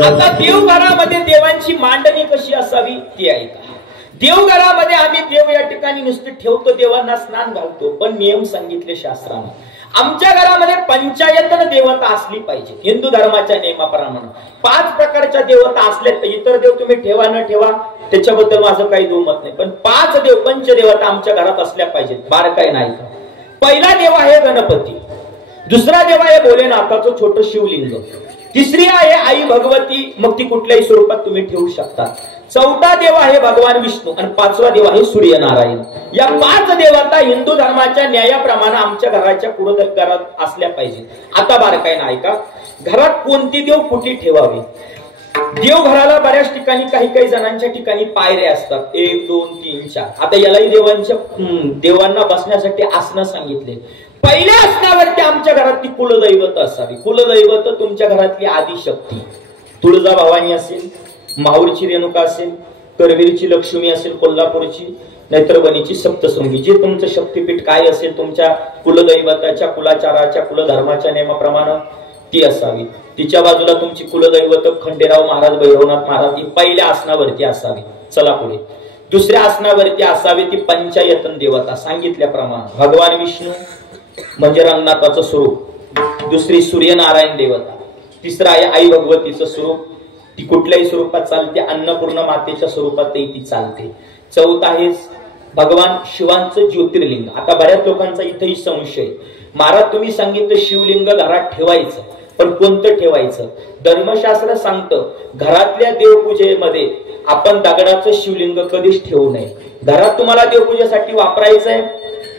आता देवघरामध्ये देवांची मांडणी कशी असावी ते ऐका. देवघरामध्ये आम्ही देव या ठिकाणी नुसते ठेवतो, देवांना स्नान घालतो, पण नियम सांगितले शास्त्राने. आमच्या घरामध्ये पंचायतन देवता असली पाहिजे. हिंदू धर्माच्या नियमाप्रमाणे 5 प्रकारच्या देवता असल्या पाहिजे. इतर देव तुम्ही ठेवा न ठेवा त्याच्याबद्दल माझं काही दुमत नाही, पण 5 देव पंचदेवता आमच्या घरात असल्या पाहिजेत. बारकाई नाही का. पहिला देव आहे गणपती, दुसरा देव आहे भोलेनाथाचं छोटं शिवलिंग, तिसरी आहे आई भगवती, मग ती कुठल्याही स्वरूपात तुम्ही ठेवू शकता. चौथा देव आहे भगवान विष्णू आणि 5वा देव आहे सूर्यनारायण. या 5 देवता हिंदू धर्माच्या न्यायाप्रमाणे आमच्या घराच्या घरात असल्या पाहिजे. आता बारकाई नाही का, घरात कोणती देव कुठे ठेवावे. देवघराला बऱ्याच ठिकाणी काही जणांच्या ठिकाणी पायऱ्या असतात, 1 2 3 4. आता यालाही देवांना बसण्यासाठी आसनं सांगितले. पहिल्या आसनावरती आमच्या घरातली कुलदैवत असावी. कुलदैवत तुमच्या घरातली आदिशक्ती, तुळजा भवानी असेल, माहूरची रेणुका असेल, करवीरची लक्ष्मी असेल, कोल्हापूरची, नाहीतर वणीची सप्तशृंगी, जे तुमचं शक्तीपीठ काय असेल तुमच्या कुलदैवताच्या कुलाचाराच्या कुलधर्माच्या नियमाप्रमाणे ती असावी. तिच्या बाजूला तुमची कुलदैवत खंडेराव महाराज, भैरवनाथ महाराज ही पहिल्या आसनावरती असावी. चला पुढे, दुसऱ्या आसनावरती असावी ती पंचायतन देवता सांगितल्याप्रमाणे. भगवान विष्णू म्हणजे रंगनाथाचं स्वरूप, दुसरी सूर्यनारायण देवता, तिसरं आहे आई भगवतीचं स्वरूप, ती कुठल्याही स्वरूपात चालते, अन्नपूर्ण मातेच्या स्वरूपातही ती चालते. चौथा आहे भगवान शिवांचं ज्योतिर्लिंग. आता बऱ्याच लोकांचा इथेही संशय, महाराज तुम्ही सांगितलं शिवलिंग घरात ठेवायचं, पण कोणतं ठेवायचं. धर्मशास्त्र सांगतं घरातल्या देवपूजेमध्ये आपण दगडाचं शिवलिंग कधीच ठेवू नये. घरात तुम्हाला देवपूजेसाठी वापरायचंय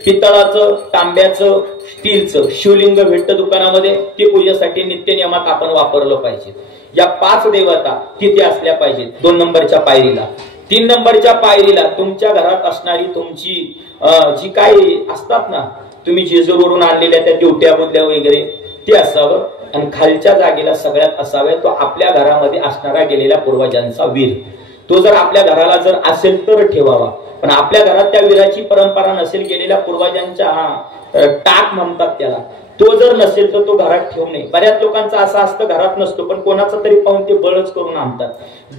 पितळाचं, तांब्याचं, स्टीलचं शिवलिंग भेटतं दुकानामध्ये, ते पूजेसाठी नित्य नियमात आपण वापरलं पाहिजे. या 5 देवता तिथे असल्या पाहिजेत. 2 नंबरच्या पायरीला. 3 नंबरच्या पायरीला तुमच्या घरात असणारी तुमची जी काही असतात ना, तुम्ही जेजूरवरून आणलेल्या त्या दिवट्या बुद्ध्या वगैरे ते असावं. आणि खालच्या जागेला सगळ्यात असाव्या तो आपल्या घरामध्ये असणारा गेलेल्या पूर्वजांचा वीर. तो जर आपल्या घराला जर असेल तर ठेवावा, पण आपल्या घरात त्या वीराची परंपरा नसेल, गेलेल्या पूर्वजांच्या टाक म्हणतात त्याला, तो जर नसेल तर तो घरात ठेवू नये. बऱ्याच लोकांचा असं असतं घरात नसतो, पण कोणाचा तरी पाहून ते बळच करून आणतात.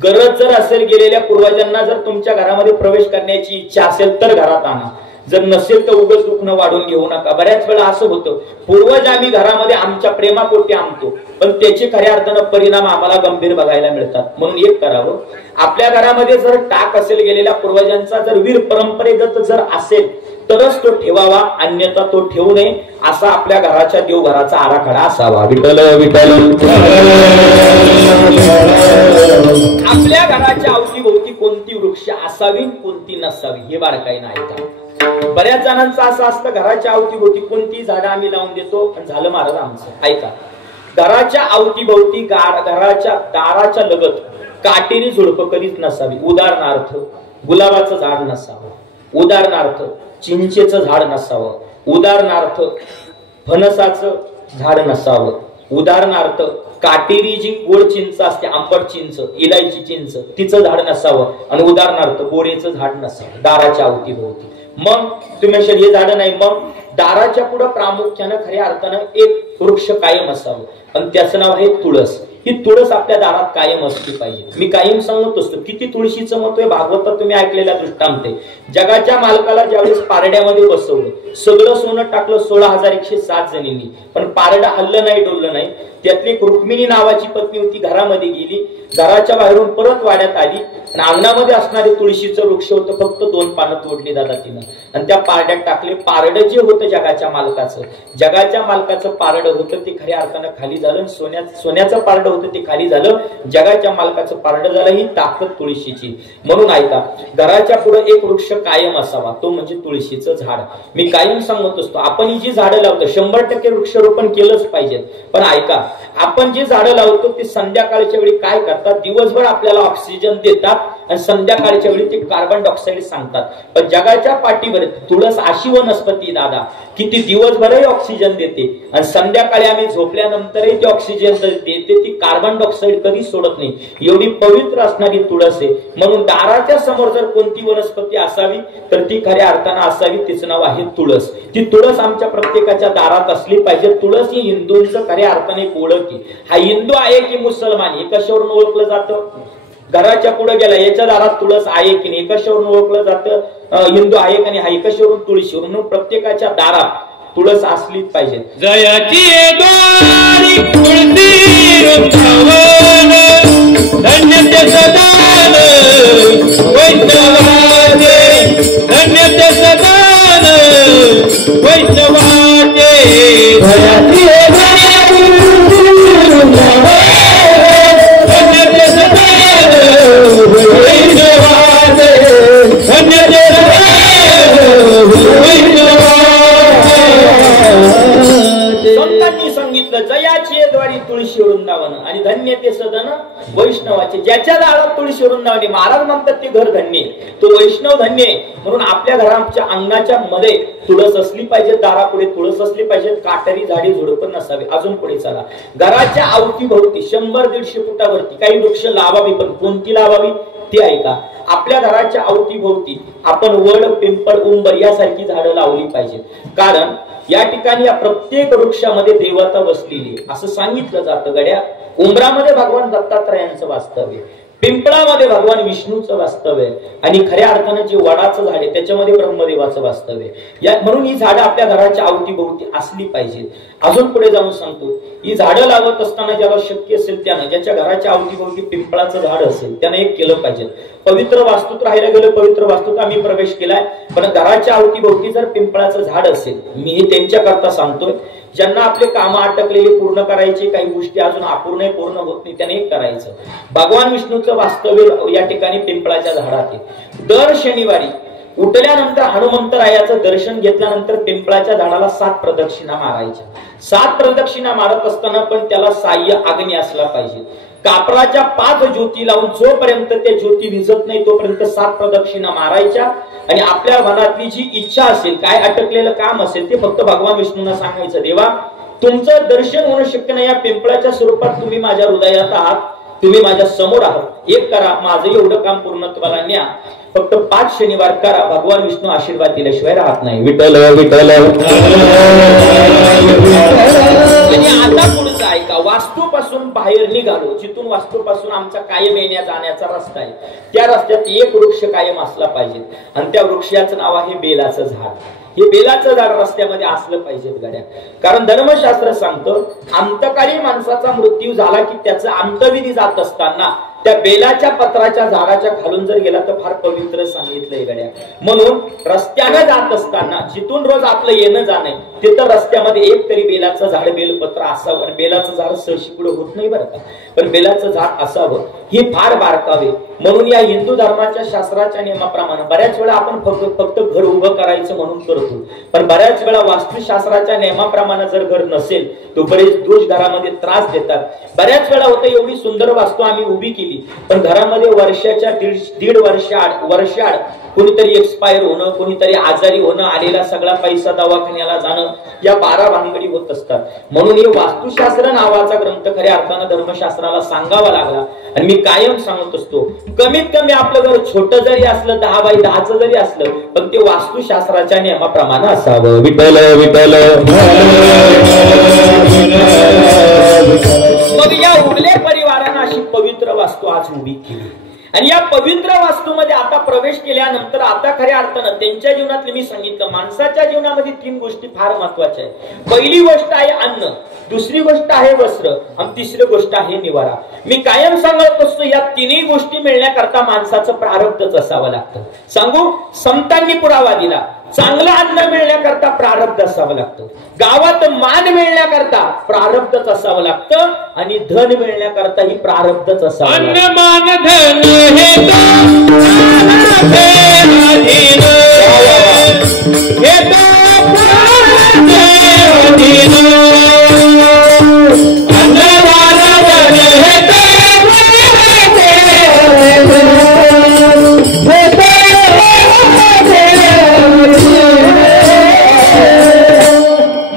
गरज जर असेल गेलेल्या पूर्वजांना जर तुमच्या घरामध्ये प्रवेश करण्याची इच्छा असेल तर घरात आणा, जर नसेल तर उगाच दुखणं वाढून घेऊ नका. बऱ्याच वेळा असं होतं पूर्वज आम्ही घरामध्ये आमच्या प्रेमापोटी आणतो, पण त्याचे खऱ्या अर्थानं परिणाम आम्हाला गंभीर बघायला मिळतात. म्हणून एक करावं, आपल्या घरामध्ये जर टाक असेल गेलेल्या पूर्वजांचा, जर वीर परंपरेगत जर असेल तरच तो ठेवावा, अन्यथा तो ठेवू नये. असा आपल्या घराच्या देवघराचा आराखडा असावा. विठ्ठल विठ्ठल. आपल्या घराच्या अवतीभोवती कोणती वृक्ष असावी कोणती नसावी हे बारकाई नाही का. बऱ्याच जणांचं असं असतं घराच्या अवतीभोवती कोणती झाडं आम्ही लावून देतो आणि झालं महाराज आमचं. ऐका, घराच्या अवतीभोवती घराच्या दाराच्या लगत काटेरी झुडपं कधीच नसावी. उदाहरणार्थ गुलाबाचं झाड नसावं, उदाहरणार्थ चिंचेचं झाड नसावं, उदाहरणार्थ फणसाचं झाड नसावं, उदाहरणार्थ काटेरी जी गोड चिंच असते, आंबट चिंच, इलायची चिंच, तिचं झाड नसावं. आणि उदाहरणार्थ बोरेचं झाड नसावं दाराच्या अवतीभोवती. मग तुम्ही हे झाड नाही, मग दाराच्या पुढे प्रामुख्यानं खऱ्या अर्थानं एक वृक्ष कायम असावं आणि त्याचं नाव आहे तुळस. ही तुळस आपल्या दारात कायम असली पाहिजे. मी कायम सांगत असतो किती तुळशीचं महत्व आहे. भागवतात तुम्ही ऐकलेला दृष्टांत आहे. जगाच्या मालकाला ज्यावेळेस पारड्यामध्ये बसवलं, सगळं सोनं टाकलं 16,107 जणींनी, पण पारडं हल्लं नाही, डोललं नाही. त्यातली एक रुक्मिणी नावाची पत्नी होती, घरामध्ये गेली, घराच्या बाहेरून परत वाड्यात आली आणि अंगणामध्ये असणारे तुळशीचं वृक्ष होतं, फक्त 2 पानं तोडली दादा तिनं आणि त्या पारड्यात टाकले. पारडं जे होतं जगाच्या मालकाचं पारडं होतं ते खऱ्या अर्थानं खाली झालं. सोन्याचं पारडं होतं ते खाली झालं, जगाच्या मालकाचं पारडं झालं. ही ताकद तुळशीची. म्हणून ऐका, घराच्या पुढे एक वृक्ष कायम असावा, तो म्हणजे तुळशीचं झाड. मी कायम सांगत असतो आपण ही जी झाडं लावतो 100% वृक्षारोपण केलंच पाहिजे. पण ऐका, आपण जे झाडं लावतो ते संध्याकाळच्या वेळी काय करतात, दिवसभर आपल्याला ऑक्सिजन देतात आणि संध्याकाळच्या वेळी ते कार्बन डायऑक्साईड सांगतात. पण जगाच्या पाठीवर तुळस अशी वनस्पती दादा की ती दिवसभरही ऑक्सिजन देते आणि संध्याकाळी आम्ही झोपल्यानंतरही ती ऑक्सिजन देते, ती कार्बन डायऑक्साईड कधी सोडत नाही. एवढी पवित्र असणारी तुळस आहे. म्हणून दाराच्या समोर जर कोणती वनस्पती असावी तर ती खऱ्या अर्थानं असावी, तिचं नाव आहे तुळस. ती तुळस आमच्या प्रत्येकाच्या दारात असली पाहिजे. तुळस ही हिंदूंचं खऱ्या अर्थाने एक ओळख आहे. हा हिंदू आहे की मुसलमान हे कशावरून ओळखलं जातं? घराच्या पुढे गेला, याच्या दारात तुळस आहे की नाही, कशावरून ओळखलं जातं? हिंदू आहे का नाही, हा कशावरून? तुळशीवरून. म्हणून प्रत्येकाच्या दारात तुळस असलीच पाहिजे. जयाची द्वारी तुळसी वृंदावन, धन्य ते सदान वैष्णवाचे, धन्य ते सदान वैष्णवाचे. जयाची द्वारी वृंदावन, धन्य ते सदान वैष्णवाचे, धन्य ते सदान वैष्णवाचे. संतांनी सांगितलं जयाची द्वारी तुळशी वृंदावन आणि धन्य ते सदन वैष्णवाचे. ज्याच्या दारात तुळशी वृंदावन, महाराज म्हणतात ते घर धन्य, तो वैष्णव धन्य. म्हणून आपल्या घराच्या अंगणाच्या मध्ये तुळस असली पाहिजे, दारापुढे तुळस असली पाहिजे, काटेरी झाडी झुडपं नसावी. अजून पुढे चला, घराच्या अवतीभोवती 100-150 फुटावरती काही वृक्ष लावावी. पण कोणती लावावी ते ऐका. आपल्या घराच्या अवतीभोवती आपण वड, पिंपळ, उंबर यासारखी झाडं लावली पाहिजेत. कारण या ठिकाणी या प्रत्येक वृक्षामध्ये देवता बसलेली असं सांगितलं जातं. गड्या, उंबरामध्ये भगवान दत्तात्रयांचं वास्तव्य, पिंपळामध्ये भगवान विष्णूचं वास्तव्य आणि खऱ्या अर्थानं जे वडाचं झाड आहे त्याच्यामध्ये ब्रह्मदेवाचं वास्तव्य. म्हणून ही झाडं आपल्या घराच्या अवतीभोवती असली पाहिजेत. अजून पुढे जाऊन सांगतो, ही झाडं लावत असताना ज्याला शक्य असेल त्यानं, ज्याच्या घराच्या अवतीभोवती पिंपळाचं झाड असेल त्यानं एक केलं पाहिजे. पवित्र वास्तूत राहायला गेलं, पवित्र वास्तूत आम्ही प्रवेश केलाय, पण घराच्या अवतीभोवती जर पिंपळाचं झाड असेल, मी हे त्यांच्याकरता सांगतोय ज्यांना आपले कामं अटकलेले पूर्ण करायचे, काही गोष्टी अजून अपूर्ण पूर्ण होत नाही, त्याने एक करायचं. भगवान विष्णूचं वास्तव्य या ठिकाणी पिंपळाच्या झाडात आहे. दर शनिवारी उठल्यानंतर हनुमंतरायाचं दर्शन घेतल्यानंतर पिंपळाच्या झाडाला 7 प्रदक्षिणा मारायच्या. 7 प्रदक्षिणा मारत असताना पण त्याला साह्य अग्नी असला पाहिजे. कापराच्या 5 ज्योती लावून जोपर्यंत त्या ज्योती विझत नाही तोपर्यंत 7 प्रदक्षिणा मारायच्या आणि आपल्या मनातली जी इच्छा असेल, काय अटकलेलं काम असेल ते फक्त भगवान विष्णूंना सांगायचं. देवा, तुमचं दर्शन होणं शक्य नाही, या पिंपळाच्या स्वरूपात तुम्ही माझ्या हृदयात आहात, तुम्ही माझ्या समोर आहात, एक करा, माझं एवढं काम पूर्णत्वाला न्या. फक्त 5 शनिवार करा, भगवान विष्णू आशीर्वाद दिल्याशिवाय राहत नाही. विठ्ठल विठ्ठल. आणि आता पुढचं ऐका, वास्तूपासून बाहेर निघालो, जिथून वास्तूपासून आमचा कायम येण्या जाण्याचा रस्ता आहे, त्या रस्त्यात एक वृक्ष कायम असला पाहिजे आणि त्या वृक्षाचं नाव आहे बेलाचं झाड. हे बेलाचं झाड रस्त्यामध्ये असलं पाहिजे गड्या. कारण धर्मशास्त्र सांगतं अंतकाळी माणसाचा मृत्यू झाला की त्याचं अंतविधी जात असताना त्या बेलाच्या पत्राच्या झाडाच्या खालून जर गेला तर फार पवित्र सांगितलंय गड्या. म्हणून रस्त्यानं जात असताना जिथून रोज आपलं येणं जाणं तिथं रस्त्यामध्ये एक तरी बेलाचं झाड, बेलपत्र असावं. बेलाचं झाड सहशी पुढे होत नाही बरं का, पण बेलाचं झाड असावं हे फार बारकावे. म्हणून या हिंदू धर्माच्या शास्त्राच्या नियमाप्रमाणे बऱ्याच वेळा आपण फक्त घर उभं करायचं म्हणून करतो, पण बऱ्याच वेळा वास्तुशास्त्राच्या नियमाप्रमाणे जर घर नसेल तो बरेच दोष घरामध्ये त्रास देतात. बऱ्याच वेळा होतं एवढी सुंदर वास्तू आम्ही उभी केली पण घरामध्ये वर्षाच्या 1.5 वर्षाआड कोणीतरी एक्सपायर होणं, कोणीतरी आजारी होणं, आलेला सगळा पैसा दवाखान्याला जाणं, या 12 भानगडी होत असतात. म्हणून हे वास्तुशास्त्र नावाचा ग्रंथ खऱ्या अर्थानं धर्मशास्त्राला सांगावा लागला. आणि मी कायम सांगत असतो, कमीत कमी आपलं घर छोटं जरी असलं, 10 बाय 10चं जरी असलं, पण ते वास्तुशास्त्राच्या नियमाप्रमाणे असावं. विठ्ठल विठ्ठल. मग या उरले परिवारानं अशी पवित्र वास्तू आज उभी केली. आणि या पवित्र वास्तूमध्ये आता प्रवेश केल्यानंतर आता खऱ्या अर्थानं त्यांच्या जीवनातले मी सांगितलं, माणसाच्या जीवनामध्ये 3 गोष्टी फार महत्वाच्या आहेत. पहिली गोष्ट आहे अन्न, दुसरी गोष्ट आहे वस्त्र, आणि तिसरी गोष्ट आहे निवारा. मी कायम सांगत असतो, या तिन्ही गोष्टी मिळण्याकरता माणसाचं प्रारब्धच असावं लागतं. सांगू, संतांनी पुरावा दिला. चांगलं अन्न मिळण्याकरता प्रारब्ध असावं लागतं, गावात मान मिळण्याकरता प्रारब्धच असावं लागतं, आणि धन मिळण्याकरताही प्रारब्धच असावं. अन्न मान धन हे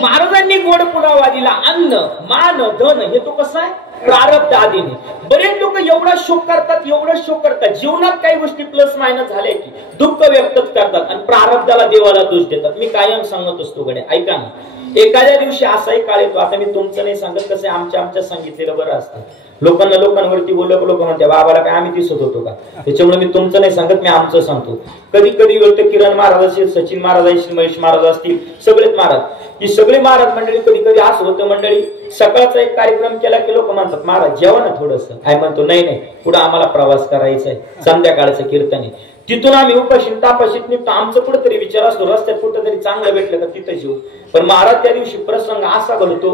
महाराजांनी गोड पुरावा दिला. अन्न मान धन हे तो कसं आहे, प्रारब्ध आधीने. बरेच लोक एवढा शोक करतात, एवढा शोक करतात, जीवनात काही गोष्टी प्लस मायनस झाल्या की दुःख व्यक्त करतात आणि प्रारब्धाला देवाला दोष देतात. मी कायम सांगत असतो गड्या, ऐका ना, एखाद्या दिवशी असाही काळ येतो, आता मी तुमचं नाही सांगत, कसं आमच्या सांगितलेलं बरं असतं. लोकांवरती बोललो, लोक म्हणते बाबाला काय आम्ही दिसत होतो का, त्याच्यामुळे मी तुमचं नाही सांगत, मी आमचं सांगतो. कधी कधी वेळतं किरण महाराज असतील, सचिन महाराज असतील, महेश महाराज असतील, सगळेच महाराज, ही सगळी महाराज मंडळी कधी कधी असं होतं मंडळी, सकाळचा एक कार्यक्रम केला की लोक म्हणतात महाराज जेवा ना थोडस. काय म्हणतो, नाही पुढे आम्हाला प्रवास करायचा आहे, संध्याकाळचं कीर्तन आहे. तिथून आम्ही उपाशीत तापाशीत निघतो. आमचं कुठेतरी विचार असतो, रस्त्यात कुठेतरी चांगलं भेटलं का तिथं जीव. पण महाराज त्या दिवशी प्रसंग असा घडतो,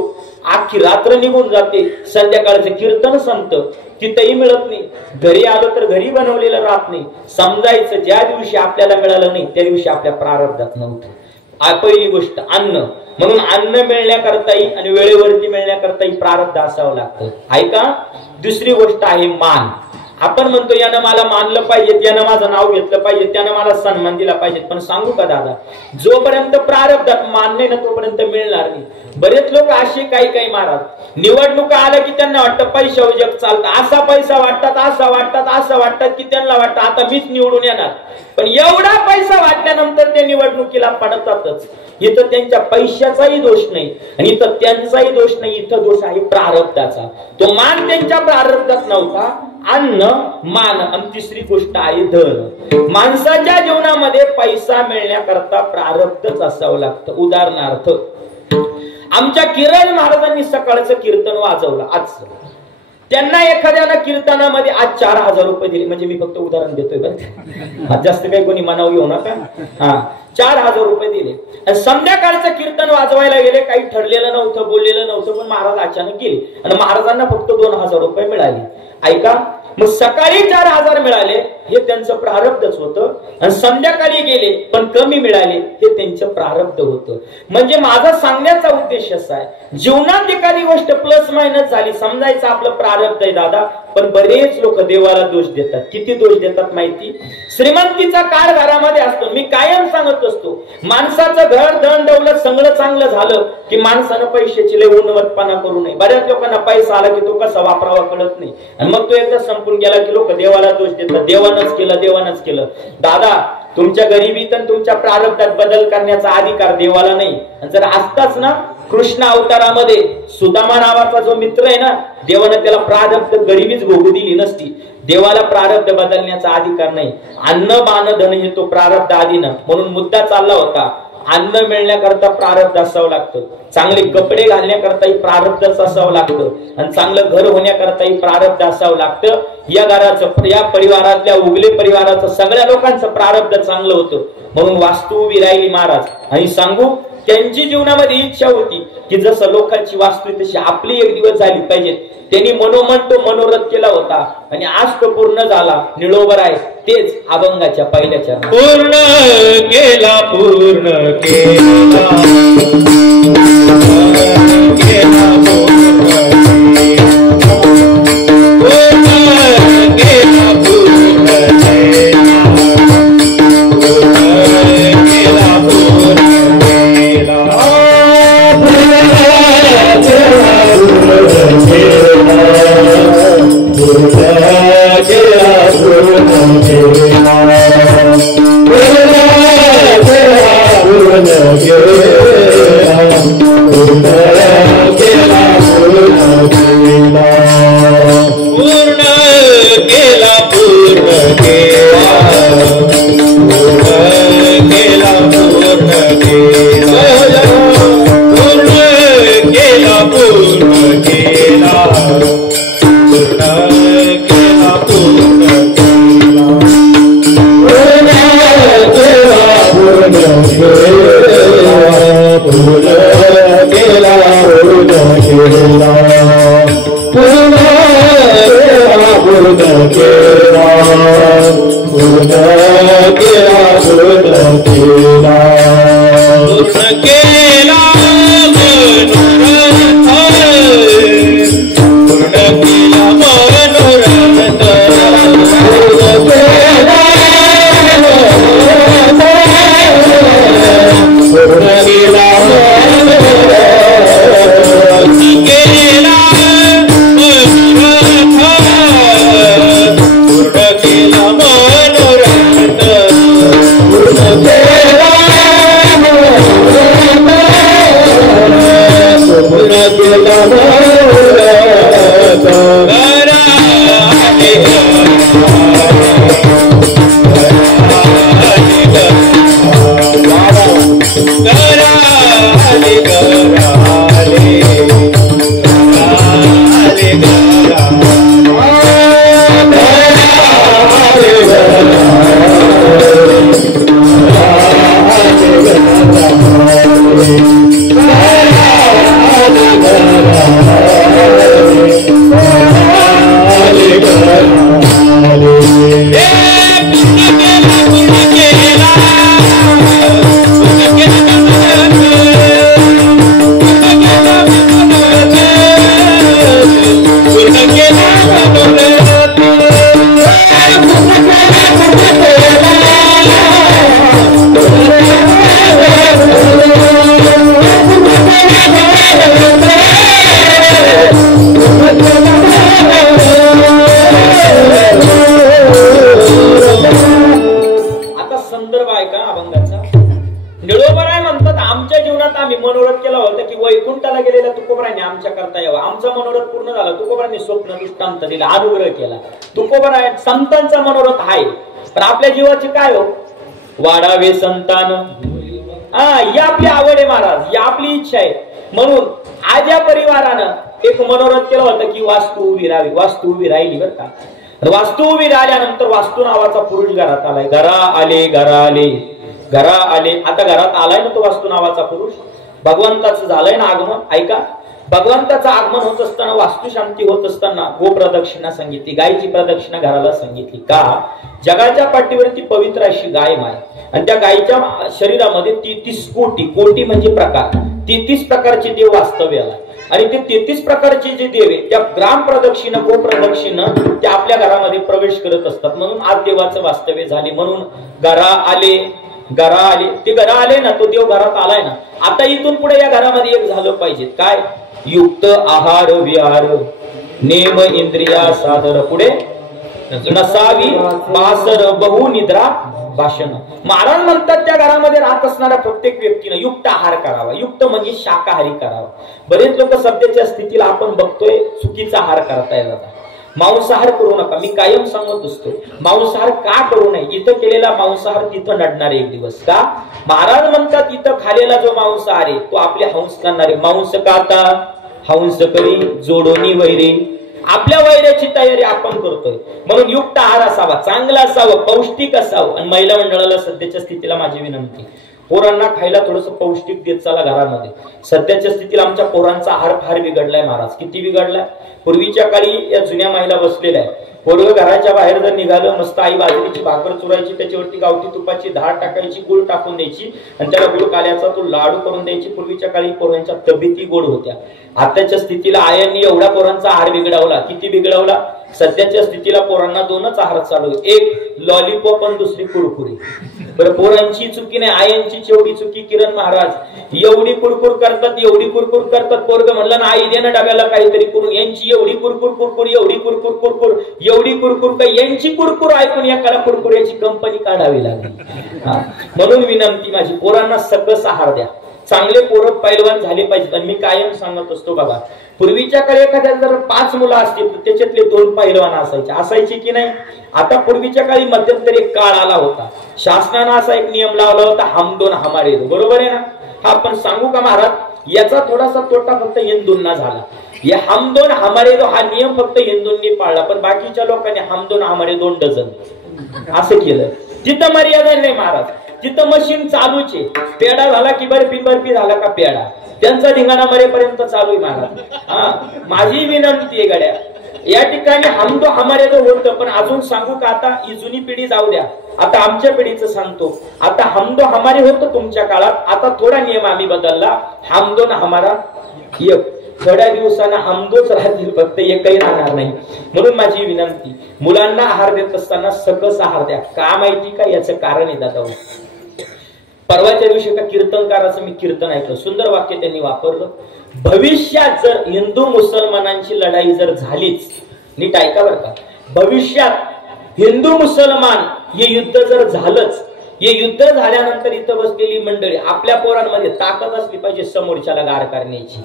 अख्खी रात्र निघून जाते, संध्याकाळचं कीर्तन संत तिथंही मिळत नाही. घरी आलो तर घरी बनवलेलं राहत नाही. समजायचं ज्या दिवशी आपल्याला मिळालं नाही त्या दिवशी आपल्या प्रारब्धात नव्हतं. पहिली गोष्ट अन्न, म्हणून अन्न मिळण्याकरताही आणि वेळेवरती मिळण्याकरताही प्रारब्ध असावं लागतं. ऐका, दुसरी गोष्ट आहे मान. आपण म्हणतो यानं मला मानलं पाहिजे, यानं माझं नाव घेतलं पाहिजे, त्यानं मला सन्मान दिला पाहिजे. पण सांगू का दादा, जोपर्यंत प्रारब्धात मान नाही ना तोपर्यंत मिळणार नाही. बरेच लोक असे काही महाराज निवडणुका आल्या की त्यांना वाटतं पैशावर जग चालतं, असा पैसा वाटतात, असं वाटतात की त्यांना वाटतं आता मीच निवडून येणार. पण एवढा पैसा वाटल्यानंतर ते निवडणुकीला पडतातच. इथं त्यांच्या पैशाचाही दोष नाही आणि इथं त्यांचाही दोष नाही, इथं दोष आहे प्रारब्धाचा. तो मान त्यांच्या प्रारब्धात नव्हता. अन्न मान, आणि तिसरी गोष्ट आहे धन. माणसाच्या जीवनामध्ये पैसा मिळण्याकरता प्रारब्धच असावं लागतं. उदाहरणार्थ, आमच्या किरण महाराजांनी सकाळचं कीर्तन वाजवलं आज, त्यांना एखाद्याला कीर्तनामध्ये आज 4,000 रुपये दिले. म्हणजे मी फक्त उदाहरण देतोय बरं, जास्त काही कोणी मनाव घेऊ नका. 4,000 रुपये दिले. आणि संध्याकाळचं कीर्तन वाजवायला गेले, काही ठरलेलं नव्हतं, बोललेलं नव्हतं, पण महाराज अचानक गेले आणि महाराजांना फक्त 2,000 रुपये मिळाले. ऐका, मग सकाळी 4,000 मिळाले हे त्यांचं प्रारब्धच होतं, आणि संध्याकाळी गेले पण कमी मिळाले हे त्यांचं प्रारब्ध होतं. म्हणजे माझा सांगण्याचा उद्देश असा आहे, जीवनात एखादी गोष्ट प्लस मायनस झाली, समजायचं आपलं प्रारब्ध आहे दादा. पण बरेच लोक देवाला दोष देतात. किती दोष देतात माहिती, श्रीमंतीचा काळ घरामध्ये असतो. मी कायम सांगत असतो, माणसाचं घर धन दौलत सगळं चांगलं झालं की माणसानं पैशाची लय उन्नतपणा करू नये. बऱ्याच लोकांना पैसा आला की तो कसा वापरावा कळत नाही, आणि मग तो एकदा संपून गेला की लोक देवाला दोष देतात, देवानच केलं. दादा, तुमच्या गरिबीत आणि तुमच्या प्रारब्धात बदल करण्याचा अधिकार देवाला नाही. जर असताच ना, कृष्ण अवतारामध्ये सुदामा नावाचा जो मित्र आहे ना, देवाने त्याला प्रारब्ध गरिबीच भोगू दिली नसती. देवाला प्रारब्ध बदलण्याचा अधिकार नाही. अन्न बाण धन हे तो प्रारब्ध आधीनं. म्हणून मुद्दा चालला होता, अन्न मिळण्याकरता प्रारब्ध असावं लागतं, चांगले कपडे घालण्याकरताही प्रारब्धच असावं लागतं, आणि चांगलं घर होण्याकरताही प्रारब्ध असावं लागतं. या घराचं, या परिवारातल्या उगले परिवाराचं सगळ्या लोकांचं प्रारब्ध चांगलं होतं. म्हणून वास्तू उभी राहिली महाराज. आणि सांगू, त्यांची जीवनामध्ये इच्छा होती की जसं लोकांची वास्तू तशी आपली एक दिवस झाली पाहिजे. त्यांनी मनोमन तो मनोरथ केला होता आणि आज तो पूर्ण झाला. निळोबर आहे तेच अभंगाच्या पहिल्या चरणात. पूर्ण केला गराले गराले अनुग्रह केला. तुकोबरा संतांचा मनोरथ आहे, पण आपल्या जीवाची काय हो? वाढावे संतान. ही आपली आवड आहे महाराज, ही आपली इच्छा आहे. म्हणून आज या परिवारानं एक मनोरथ केला होता की वास्तू उभी राहावी. वास्तू उभी राहिली बरं का. वास्तू उभी राहिल्यानंतर वास्तू नावाचा पुरुष घरात आलाय. घरा आले घरा आले घरा आले. आता घरात आलाय ना तो वास्तू नावाचा पुरुष. भगवंताचं झालंय ना आगमन. ऐका, भगवंताचं आगमन होत असताना, वास्तू शांती होत असताना गोप्रदक्षिणा सांगितली, गायची प्रदक्षिणा घराला सांगितली. का? जगाच्या पाठीवरती पवित्र अशी गाय माय, आणि त्या गायीच्या शरीरामध्ये 33 कोटी, कोटी म्हणजे प्रकार, 33 प्रकारचे देव वास्तव्याला. आणि ते 33 प्रकारचे जे देव आहे त्या ग्राम प्रदक्षिणा, गोप्रदक्षिणा ते आपल्या घरामध्ये प्रवेश करत असतात. म्हणून आज देवाचं वास्तव्य झाले. म्हणून घरा आले घरा आले. ते घरा आले ना, तो देव घरात आलाय ना. आता इथून पुढे या घरामध्ये एक झालं पाहिजे. काय? युक्त आहार विहार, नेम इंद्रिया सादर. पुढे नसावी बासर बहु निद्रा भाषण. महाराज म्हणतात त्या घरामध्ये राहत असणाऱ्या प्रत्येक व्यक्तीनं युक्त आहार करावा. युक्त म्हणजे शाकाहारी करावा. बरेच लोक सध्याच्या स्थितीला आपण बघतोय चुकीचा आहार करताय जातात. मांसाहार करू नका. मी कायम सांगत असतो, मांसाहार का करू नये? इथं केलेला मांसाहार तिथं नडणार एक दिवस. का? महाराज म्हणतात इथं खालेला जो मांसाहार आहे तो आपले हंस करणारे. मांस खाता हंस करी जोडोनी वैरे. आपल्या वैऱ्याची तयारी आपण करतोय. म्हणून युक्त आहार असावा, चांगला असावं, पौष्टिक असावं. आणि महिला मंडळाला सध्याच्या स्थितीला माझी विनंती, पोरांना खायला थोडस पौष्टिक देत चला घरामध्ये. सध्याच्या स्थितीला आमच्या पोरांचा आहार फार बिघडलाय महाराज. किती बिघडलाय? पूर्वीच्या काळी या जुन्या महिला बसलेल्या आहेत. पोरग घराच्या बाहेर जर निघालं, मस्त आई बाजरीची भाकर चुरायची, त्याच्यावरती गावठी तुपाची धार टाकायची, गुळ टाकून द्यायची, आणि त्याला गुळ काल्याचा तो लाडू करून द्यायची. पूर्वीच्या काळी पोरांच्या तब्येती गोड होत्या. आताच्या स्थितीला आयांनी एवढा पोरांचा आहार बिघडवला. किती बिघडवला? सध्याच्या स्थितीला पोरांना 2च आहार चालू आहे, एक लॉलीपॉप आणि दुसरी कुरकुरी. बरं, पोरांची चुकी नाही, आयांची जेवढी चुकी. किरण महाराज एवढी कुरकुर करतात, एवढी कुरकुर करतात. पोरग म्हणलं ना आई दे ना डब्याला काहीतरी करून, यांची एवढी कुरकुर कुरकुर, एवढी कुरकुर कुरकुर, एवढी कुरकुर का यांची कुरकुर ऐकून एकाला कुरकुऱ्याची कंपनी काढावी लागली. म्हणून विनंती माझी, पोरांना सकस आहार द्या. चांगले पोरं पैलवान झाले पाहिजेत. आणि मी कायम सांगत असतो बघा, पूर्वीच्या काळी एखाद्या जर 5 मुलं असतील तर त्याच्यातले 2 पैलवान असायचे की नाही? आता पूर्वीच्या काळी मध्यंतरी एक काळ आला होता, शासनानं असा एक नियम लावला होता, हम दोन हमारे दो. बरोबर आहे ना? हा पण सांगू का महाराज, याचा थोडासा तोटा फक्त हिंदूंना झाला. या हम दोन हमारे दो हा नियम फक्त हिंदूंनी पाळला, पण बाकीच्या लोकांनी हम दोन हमारे 2 डझन असं केलं. तिथं मर्यादा नाही महाराज, तिथं मशीन चालूच आहे. पेढा झाला की बर्फी, बर्फी झाला का पेढा, त्यांचा धिंगाणा मरेपर्यंत चालू आहे महाराज. माझी विनंती आहे गड्या, या ठिकाणी हम दो हमारे दो होतं, पण अजून सांगू का, आता ही जुनी पिढी जाऊ द्या, आता आमच्या पिढीचं सांगतो. आता हम दो हमारे होतं तुमच्या काळात, आता थोडा नियम आम्ही बदलला, हम दो ना हमारा एक. थोड्या दिवसांना हम दोच राहतील, फक्त एकही राहणार नाही. म्हणून माझी विनंती, मुलांना आहार देत असताना सकस आहार द्या. का माहिती का? याचं कारण आहे दादा. परवाच्या दिवशी एका कीर्तनकाराचं मी कीर्तन ऐकलं, सुंदर वाक्य त्यांनी वापरलं. भविष्यात जर हिंदू मुसलमानांची लढाई जर झालीच, नीट ऐका बरं का, भविष्यात हिंदू मुसलमान हे युद्ध जर झालंच हे युद्ध झाल्यानंतर इथं बसलेली मंडळी आपल्या पोरांमध्ये ताकद असली पाहिजे समोरच्याला गार करण्याची.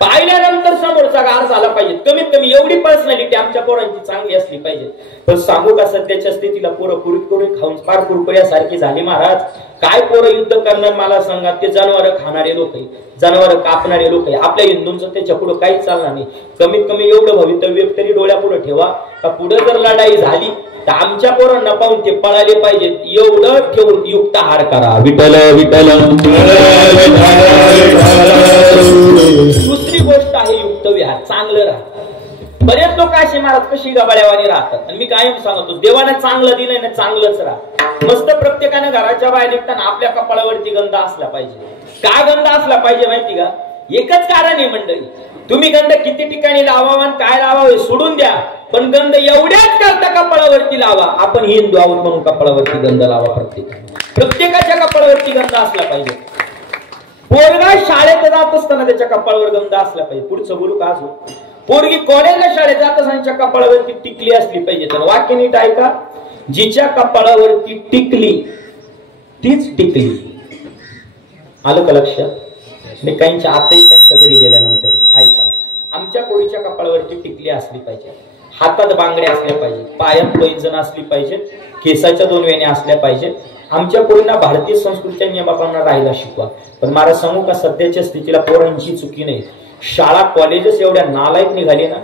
पाहिल्यानंतर समोरचा गार झाला पाहिजे. कमीत कमी एवढी पर्सनॅलिटी आमच्या पोरांची चांगली असली पाहिजे. पण सांगू का सध्याच्या स्थितीला पोरं कुरकुरी खाऊन फार कुरकुऱ्यासारखी झाली महाराज. काय पोरं युद्ध करणार मला सांगा. ते जनावर खाणारे लोक आहे, जनावर कापणारे लोक आहे. आपल्या हिंदूंचं त्याच्या पुढे काहीच चालणार नाही. कमीत कमी एवढं भवितव्य तरी डोळ्यापुढे ठेवा का पुढे जर लढाई झाली तर आमच्या पोरांना पाहून ते पळाले पाहिजेत. एवढं ठेवून युक्त हार करा. विठ्ठल विठ्ठल. दुसरी गोष्ट आहे युक्त विहार. चांगलं राहा. बरेच लोक असे महाराज कशी गबाळ्यावानी राहतात. आणि मी कायम सांगतो देवाने चांगलं दिलंय ना चांगलंच राहा. मस्त प्रत्येकाने घराच्या बाहेर निघताना आपल्या कपाळावरती गंध असला पाहिजे. का गंध असला पाहिजे माहिती का. एकच कारण आहे मंडळी. तुम्ही गंध किती ठिकाणी लावावा आणि काय लावावे सोडून द्या, पण गंध एवढ्याच करता कपाळावरती लावा. आपण हिंदू आहोत म्हणून कपाळावरती गंध लावा. प्रत्येकाच्या कपाळावरती गंध असला पाहिजे. पोरगा शाळेत जात असताना त्याच्या कपाळावर गंध असला पाहिजे. पुढचं बोलू का अजून. पोरगी कॉलेजला शाळेत जात असताना कपाळावरती टिकली असली पाहिजे. तर वाक्य नीट ऐका. जिच्या कपाळावरती टिकली तीच टिकली. आलं का लक्षात. मी काहींच्या आताही त्यांच्या घरी गेल्यानंतर ऐका. आमच्या पोरीच्या कपाळावरती टिकली असली पाहिजे. हातात बांगड्या असल्या पाहिजे. पायात पैंजण असली पाहिजे. केसाच्या 2 वेण्या असल्या पाहिजेत. आमच्या पोरींना भारतीय संस्कृतीच्या नियमाप्रमाणे राहायला शिकवा. पण मला सांगू का सध्याच्या स्थितीला पोरांची चुकी नाही. शाळा कॉलेजेस एवढ्या नालायक निघाली ना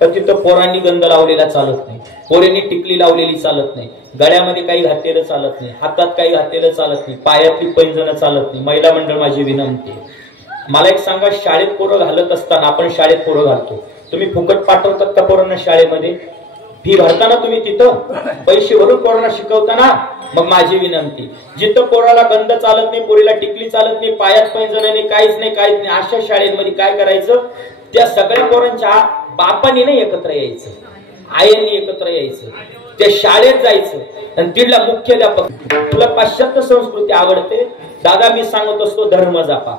तर तिथं पोरांनी गंध लावलेला चालत नाही. पोरांनी टिकली लावलेली चालत नाही. गळ्यामध्ये काही घातलेलं चालत नाही. हातात काही घातलेलं चालत नाही. पायातली पैंजण चालत नाही. महिला मंडळ माझी विनंती. मला एक सांगा शाळेत पोरं घालत असताना आपण शाळेत पोरं घालतो. तुम्ही फुकट पाठवतात का पोरांना शाळेमध्ये. फी भरताना तुम्ही तिथं पैसे भरून पोरांना शिकवताना. मग माझी विनंती जिथं पोराला गंध चालत नाही, पोरीला टिकली चालत नाही, पायात पैंजण नाही, काहीच नाही काहीच नाही, अशा शाळेमध्ये काय करायचं. त्या सगळ्या पोरांच्या बापांनी नाही एकत्र यायचं, आयांनी एकत्र यायचं. त्या शाळेत जायचं आणि तिथला मुख्याध्यापक तुला पाश्चात्य संस्कृती आवडते दादा मी सांगत असतो धर्म जपा.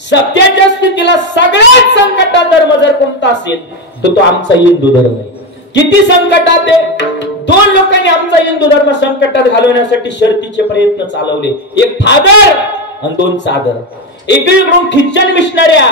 सत्याच्या स्थितीला सगळ्यात संकटात धर्म जर कोणता असेल तर तो आमचा हिंदू धर्म आहे. किती संकटात आहे. 2 लोकांनी आमचा हिंदू धर्म संकटात घालवण्यासाठी शर्तीचे प्रयत्न चालवले. एक फादर आणि 2 चादर. एकीकडून ख्रिश्चन मिशनऱ्या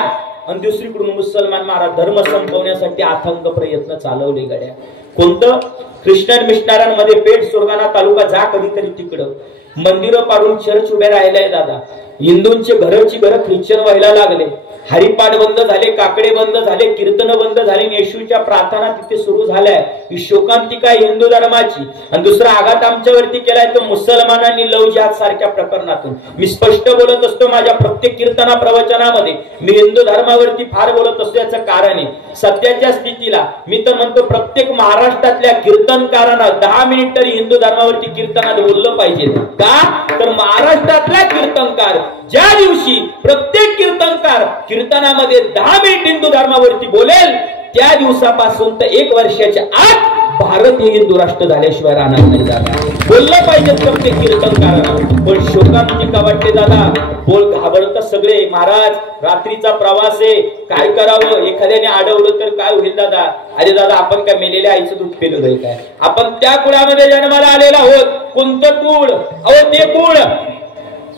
आणि दुसरीकडून मुसलमान महाराज धर्म संपवण्यासाठी अथंग प्रयत्न चालवले गड्या. कोणतं. ख्रिश्चन मिशनऱ्यांमध्ये पेठ सुरगाणा तालुका जा कधीतरी तिकडं मंदिरं पाडून चर्च उभे राहिलाय दादा. हिंदूंचे घरची घरं ख्रिश्चन व्हायला लागले. हरिपाठ बंद झाले, काकडे बंद झाले, कीर्तन बंद झाले, येशूच्या प्रार्थना तिथे सुरू झाल्या. ही शोकांतिका हिंदू धर्माची. आणि दुसरा आघात आमच्यावरती केलाय तो मुसलमानांनी लव जिहाद सारख्या प्रकरणातून. मी स्पष्ट बोलत असतो माझ्या प्रत्येक कीर्तना प्रवचनामध्ये. मी हिंदू धर्मावरती फार बोलत असतो. याचं कारण आहे सध्याच्या स्थितीला मी तर म्हणतो प्रत्येक महाराष्ट्रातल्या कीर्तनकारांना 10 मिनिट तरी हिंदू धर्मावरती कीर्तनात बोललं पाहिजे. का तर महाराष्ट्रातला कीर्तनकार ज्या दिवशी प्रत्येक कीर्तनकार कीर्तनामध्ये 10 मिनिट हिंदू धर्मावरती बोलेल त्या दिवसापासून तर 1 वर्षाच्या आत भारत हे हिंदू राष्ट्र झाल्याशिवाय राहणार नाही दादा. बोललं पाहिजे प्रत्येक कीर्तनकारांना. पण शोकांतिका वाटते दादा. बोल घाबरतात सगळे. महाराज रात्रीचा प्रवास आहे काय करावं. एखाद्याने अडवलं तर काय होईल दादा. अरे दादा आपण काय मेलेल्या आईचं दूध पिलं जाईल काय. आपण त्या कुळामध्ये जन्माला आलेला आहोत. कोणतं कुळ. अहो ते कुळ.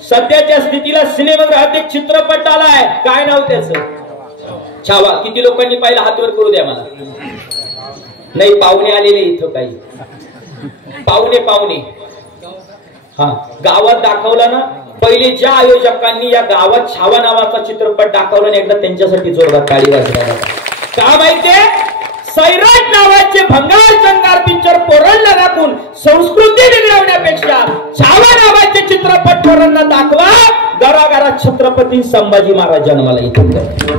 सध्याच्या स्थितीला सिनेमागृहात एक चित्रपट आलाय. काय नाव त्याचं. छावा. किती लोकांनी पाहिलं हातवर करू द्या मला. नाही पाहुणे आलेले इथं काही पाहुणे हा गावात दाखवला ना. पहिले ज्या आयोजकांनी या गावात छावा नावाचा चित्रपट दाखवला ना एकदा त्यांच्यासाठी जोरदार टाळी वाजवा. का माहितीये सैराट नावाचे भंगार चंगार पिक्चर पोरांना दाखवून संस्कृती बिघडवण्यापेक्षा छावा नावाचे चित्रपट पोरांना दाखवा. घराघरात छत्रपती संभाजी महाराज जन्माला येतात.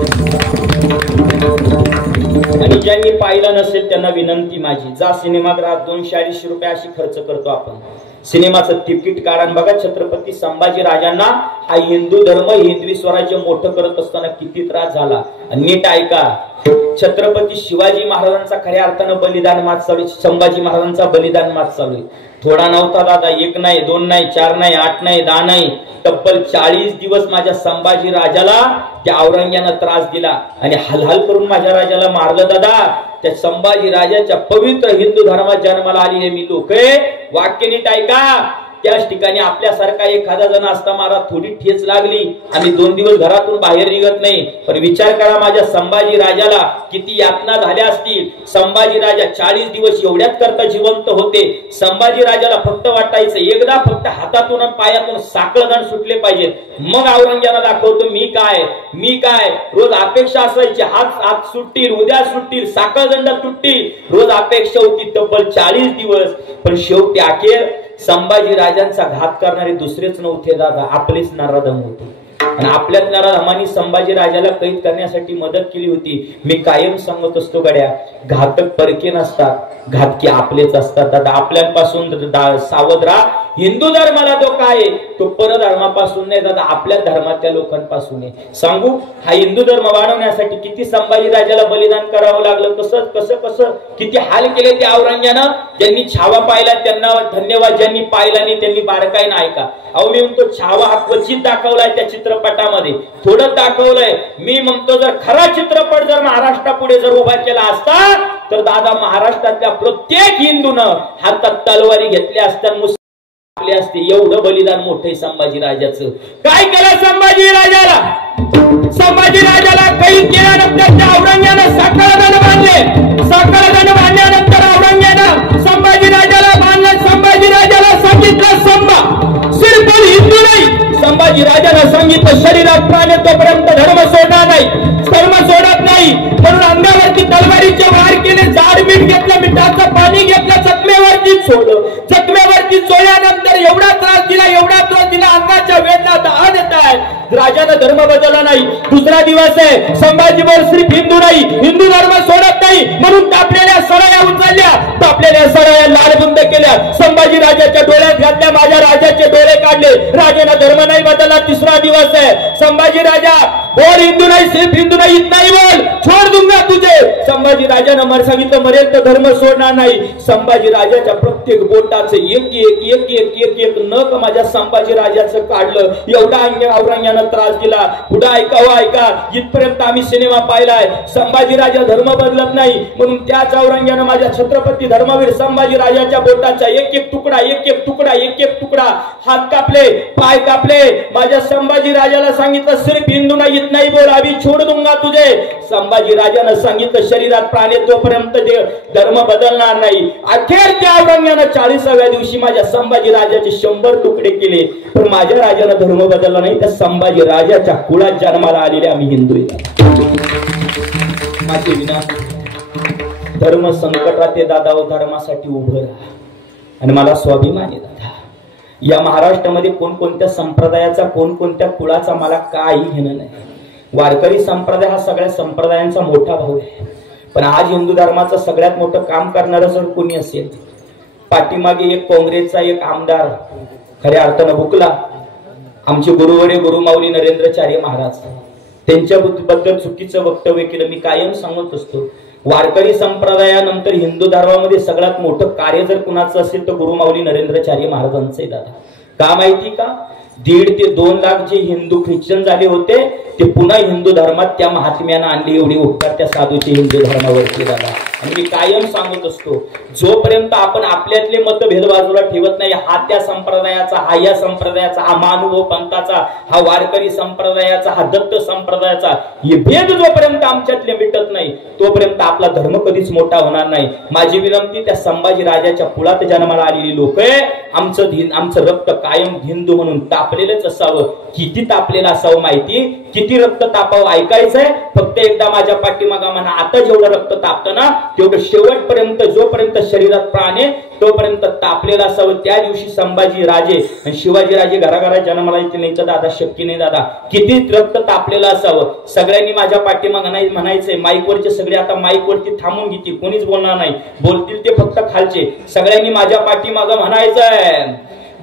आणि ज्यांनी पाहिलं नसेल त्यांना विनंती माझी जा सिनेमागृहात 200-250 रुपये अशी खर्च करतो आपण. सिनेमाचं तिकीट कारण बघा. छत्रपती संभाजी राजांना हा हिंदू धर्म हिंदवी स्वराज्य मोठं करत असताना किती त्रास झाला. नीट ऐका. छत्रपती शिवाजी महाराजांचा खऱ्या अर्थानं बलिदान मात चालू. संभाजी महाराजांचा बलिदान मात चालू. थोडा नव्हता दादा. 1 नाही 2 नाही 4 नाही 8 नाही 10 नाही तब्बल 40 दिवस माझ्या संभाजी राजाला त्या औरंग्यानं त्रास दिला आणि हलहल करून माझ्या राजाला मारलं दादा. त्या संभाजी राजाच्या पवित्र हिंदू धर्मात जन्माला आलेले मी लोक वाक्य नीट ऐका. त्याच ठिकाणी आपल्यासारखा एखादा जण असता मला थोडी ठेच लागली आणि 2 दिवस घरातून बाहेर निघत नाही, पण विचार करा माझ्या संभाजी राजाला किती यातना झाल्या असतील. संभाजी राजा 40 दिवस एवढ्याच करता जिवंत होते. संभाजी राजाला फक्त वाटायचं एकदा फक्त हातातून पायातून साखळदंड सुटले पाहिजेत, मग औरंगजेबाला दाखवतो मी काय. रोज अपेक्षा असायची हात सुटतील, उद्या सुटतील, साखळदंड तुटतील, रोज अपेक्षा होती तब्बल 40 दिवस. पण शेवटी अखेर संभाजी राजांचा घात करणारे दुसरेच नव्हते दादा, आपलेच नराधम होते. आणि आपल्याच नराधमांनी संभाजी राजाला कैद करण्यासाठी मदत केली होती. मी कायम सांगत असतो गड्या, घातक परके नसतात, घातकी आपलेच असतात दादा. आपल्यापासून सावध राहा. हिंदू धर्माला तो काय तो परधर्मापासून नाही दादा, आपल्या धर्मातल्या लोकांपासून आहे. सांगू हा हिंदू धर्म वाढवण्यासाठी किती संभाजी राजाला बलिदान करावं लागलं, कसं किती हाल केले त्या औरंग्यानं. ज्यांनी छावा पाहिला त्यांना धन्यवाद, ज्यांनी पाहिला नाही त्यांनी बारकाई नाही का. अहो मी म्हणतो छावा हा क्वचित दाखवलाय त्या चित्रपटामध्ये, थोडं दाखवलंय. मी म्हणतो जर खरा चित्रपट जर महाराष्ट्रापुढे जर उभा केला असता तर दादा महाराष्ट्रातल्या प्रत्येक हिंदूनं हातात तलवारी घेतल्या असत्या, आपले असते. एवढं बलिदान मोठे संभाजी राजाचं. काय केलं संभाजी राजाला कैद केल्यानंतर त्या औरंग्यानं साखळदंड बांधले. साखळदंड बांधल्यानंतर औरंग्यानं संभाजी राजाला बांधलं. संभाजी राजाला सांगितलं सिर्फ हिंदू नाही, संभाजी राजानं सांगितलं शरीरात प्राण तोपर्यंत धर्म सोडणार नाही, धर्म सोडत नाही. म्हणून अंगावरती तलवारीचे वार केले, जाड मीठ घेतलं, मिठाचं पाणी घेतलं, जखमेवरती सोडलं. जखमेवरती चोळल्यानंतर एवढा त्रास दिला, अंगाच्या वेदना दहा देत आहे. राजानं धर्म बदलला नाही. दुसरा दिवस आहे, संभाजी बोल सिर्फ हिंदू नाही, हिंदू धर्म सोडत नाही. म्हणून तापलेल्या सळया उचलल्या, तापलेल्या सळया लालबुंद केल्या, संभाजी राजाच्या डोळ्यात घातल्या, माझ्या राजाचे डोळे काढले. राजानं धर्म नाही बदलला. तिसरा दिवस आहे, संभाजी राजा बोल हिंदू नाही, सिर्फ हिंदू नाही, इतना ही बोल, छोड़ दूंगा तुझे. संभाजी राजानं मला सांगितलं मरेल तर धर्म सोडणार नाही. संभाजी राजाच्या प्रत्येक बोटाचं एक नख माझ्या संभाजी राजाचं काढलं. एवढा औरंग्यानं त्रास दिला. पुढे ऐका, इथपर्यंत आम्ही सिनेमा पाहिलाय. संभाजी राजा धर्म बदलत नाही, म्हणून त्याच औरंग्यानं माझ्या छत्रपती धर्मवीर संभाजी राजाच्या बोटाचा एक तुकडा, हात कापले, पाय कापले. माझ्या संभाजी राजाला सांगितलं सिर्फ हिंदू नाही, इतना ही बोल, अभी छोड़ दूंगा तुझे. संभाजी राजानं सांगितलं शरीरात प्राण तोपर्यंत धर्म बदलणार नाही. अखेर त्या औरंग्यानं 40व्या दिवशी माझ्या संभाजी राजाचे 100 तुकडे केले. पण माझ्या राजानं धर्म बदलला नाही. त्या संभाजी राजाच्या कुळात जन्माला आलेले आम्ही हिंदू. माझे विना धर्म संकटात दादा, धर्मासाठी उभं राहा. आणि मला स्वाभिमान आहे दादा, या महाराष्ट्रामध्ये कोणकोणत्या संप्रदायाचा, कोणकोणत्या कुळाचा मला काही घेणं नाही. वारकरी संप्रदाय हा सगळ्या संप्रदायांचा मोठा भाऊ आहे. पण आज हिंदू धर्माचं सगळ्यात मोठं काम करणारं जर कोणी असेल, पाठीमागे एक काँग्रेसचा एक आमदार खऱ्या अर्थानं भुकला. आमचे गुरुवरे गुरुमाऊली नरेंद्राचार्य महाराज त्यांच्याबद्दल चुकीचं वक्तव्य केलं. मी कायम सांगत असतो, वारकरी संप्रदायानंतर हिंदू धर्मामध्ये सगळ्यात मोठं कार्य जर कुणाचं असेल तर गुरुमाऊली नरेंद्राचार्य महाराजांचे दादा. का माहिती का? 1.5 ते 2 लाख जे हिंदू ख्रिश्चन झाले होते ते पुन्हा हिंदू धर्मात त्या महात्म्यानं आणले. एवढी उपकार त्या साधूचे हिंदू धर्मावरती दादा. आणि मी कायम सांगत असतो, जोपर्यंत आपण आपल्यातले मतभेद बाजूला ठेवत नाही, हा त्या संप्रदायाचा, हा या संप्रदायाचा, हा मानव पंथाचा, हा वारकरी संप्रदायाचा, हा दत्त संप्रदायाचा, हे भेद जोपर्यंत आमच्यातले मिटत नाही तोपर्यंत आपला धर्म कधीच मोठा होणार नाही. माझी विनंती, त्या संभाजी राजाच्या कुळात जन्माला आलेली लोक आहे, आमचं रक्त कायम हिंदू म्हणून तापलेलंच असावं. किती तापलेलं असावं माहिती, किती रक्त तापावं ऐकायचंय. फक्त एकदा माझ्या पाठीमागा म्हणा, आता जेवढं रक्त तापतं ना तेवढं शेवटपर्यंत, जोपर्यंत शरीरात प्राण आहे तोपर्यंत तापलेलं असावं. त्या दिवशी संभाजी राजे आणि शिवाजी राजे घराघरात जन्माला येते नाही तर दादा शक्य नाही दादा. किती रक्त तापलेलं असावं. सगळ्यांनी माझ्या पाठीमागा नाही म्हणायचंय. माईकवरचे सगळे आता माईकवरती थांबून घेतील, कोणीच बोलणार नाही, बोलतील ते फक्त खालचे. सगळ्यांनी माझ्या पाठीमागा म्हणायचंय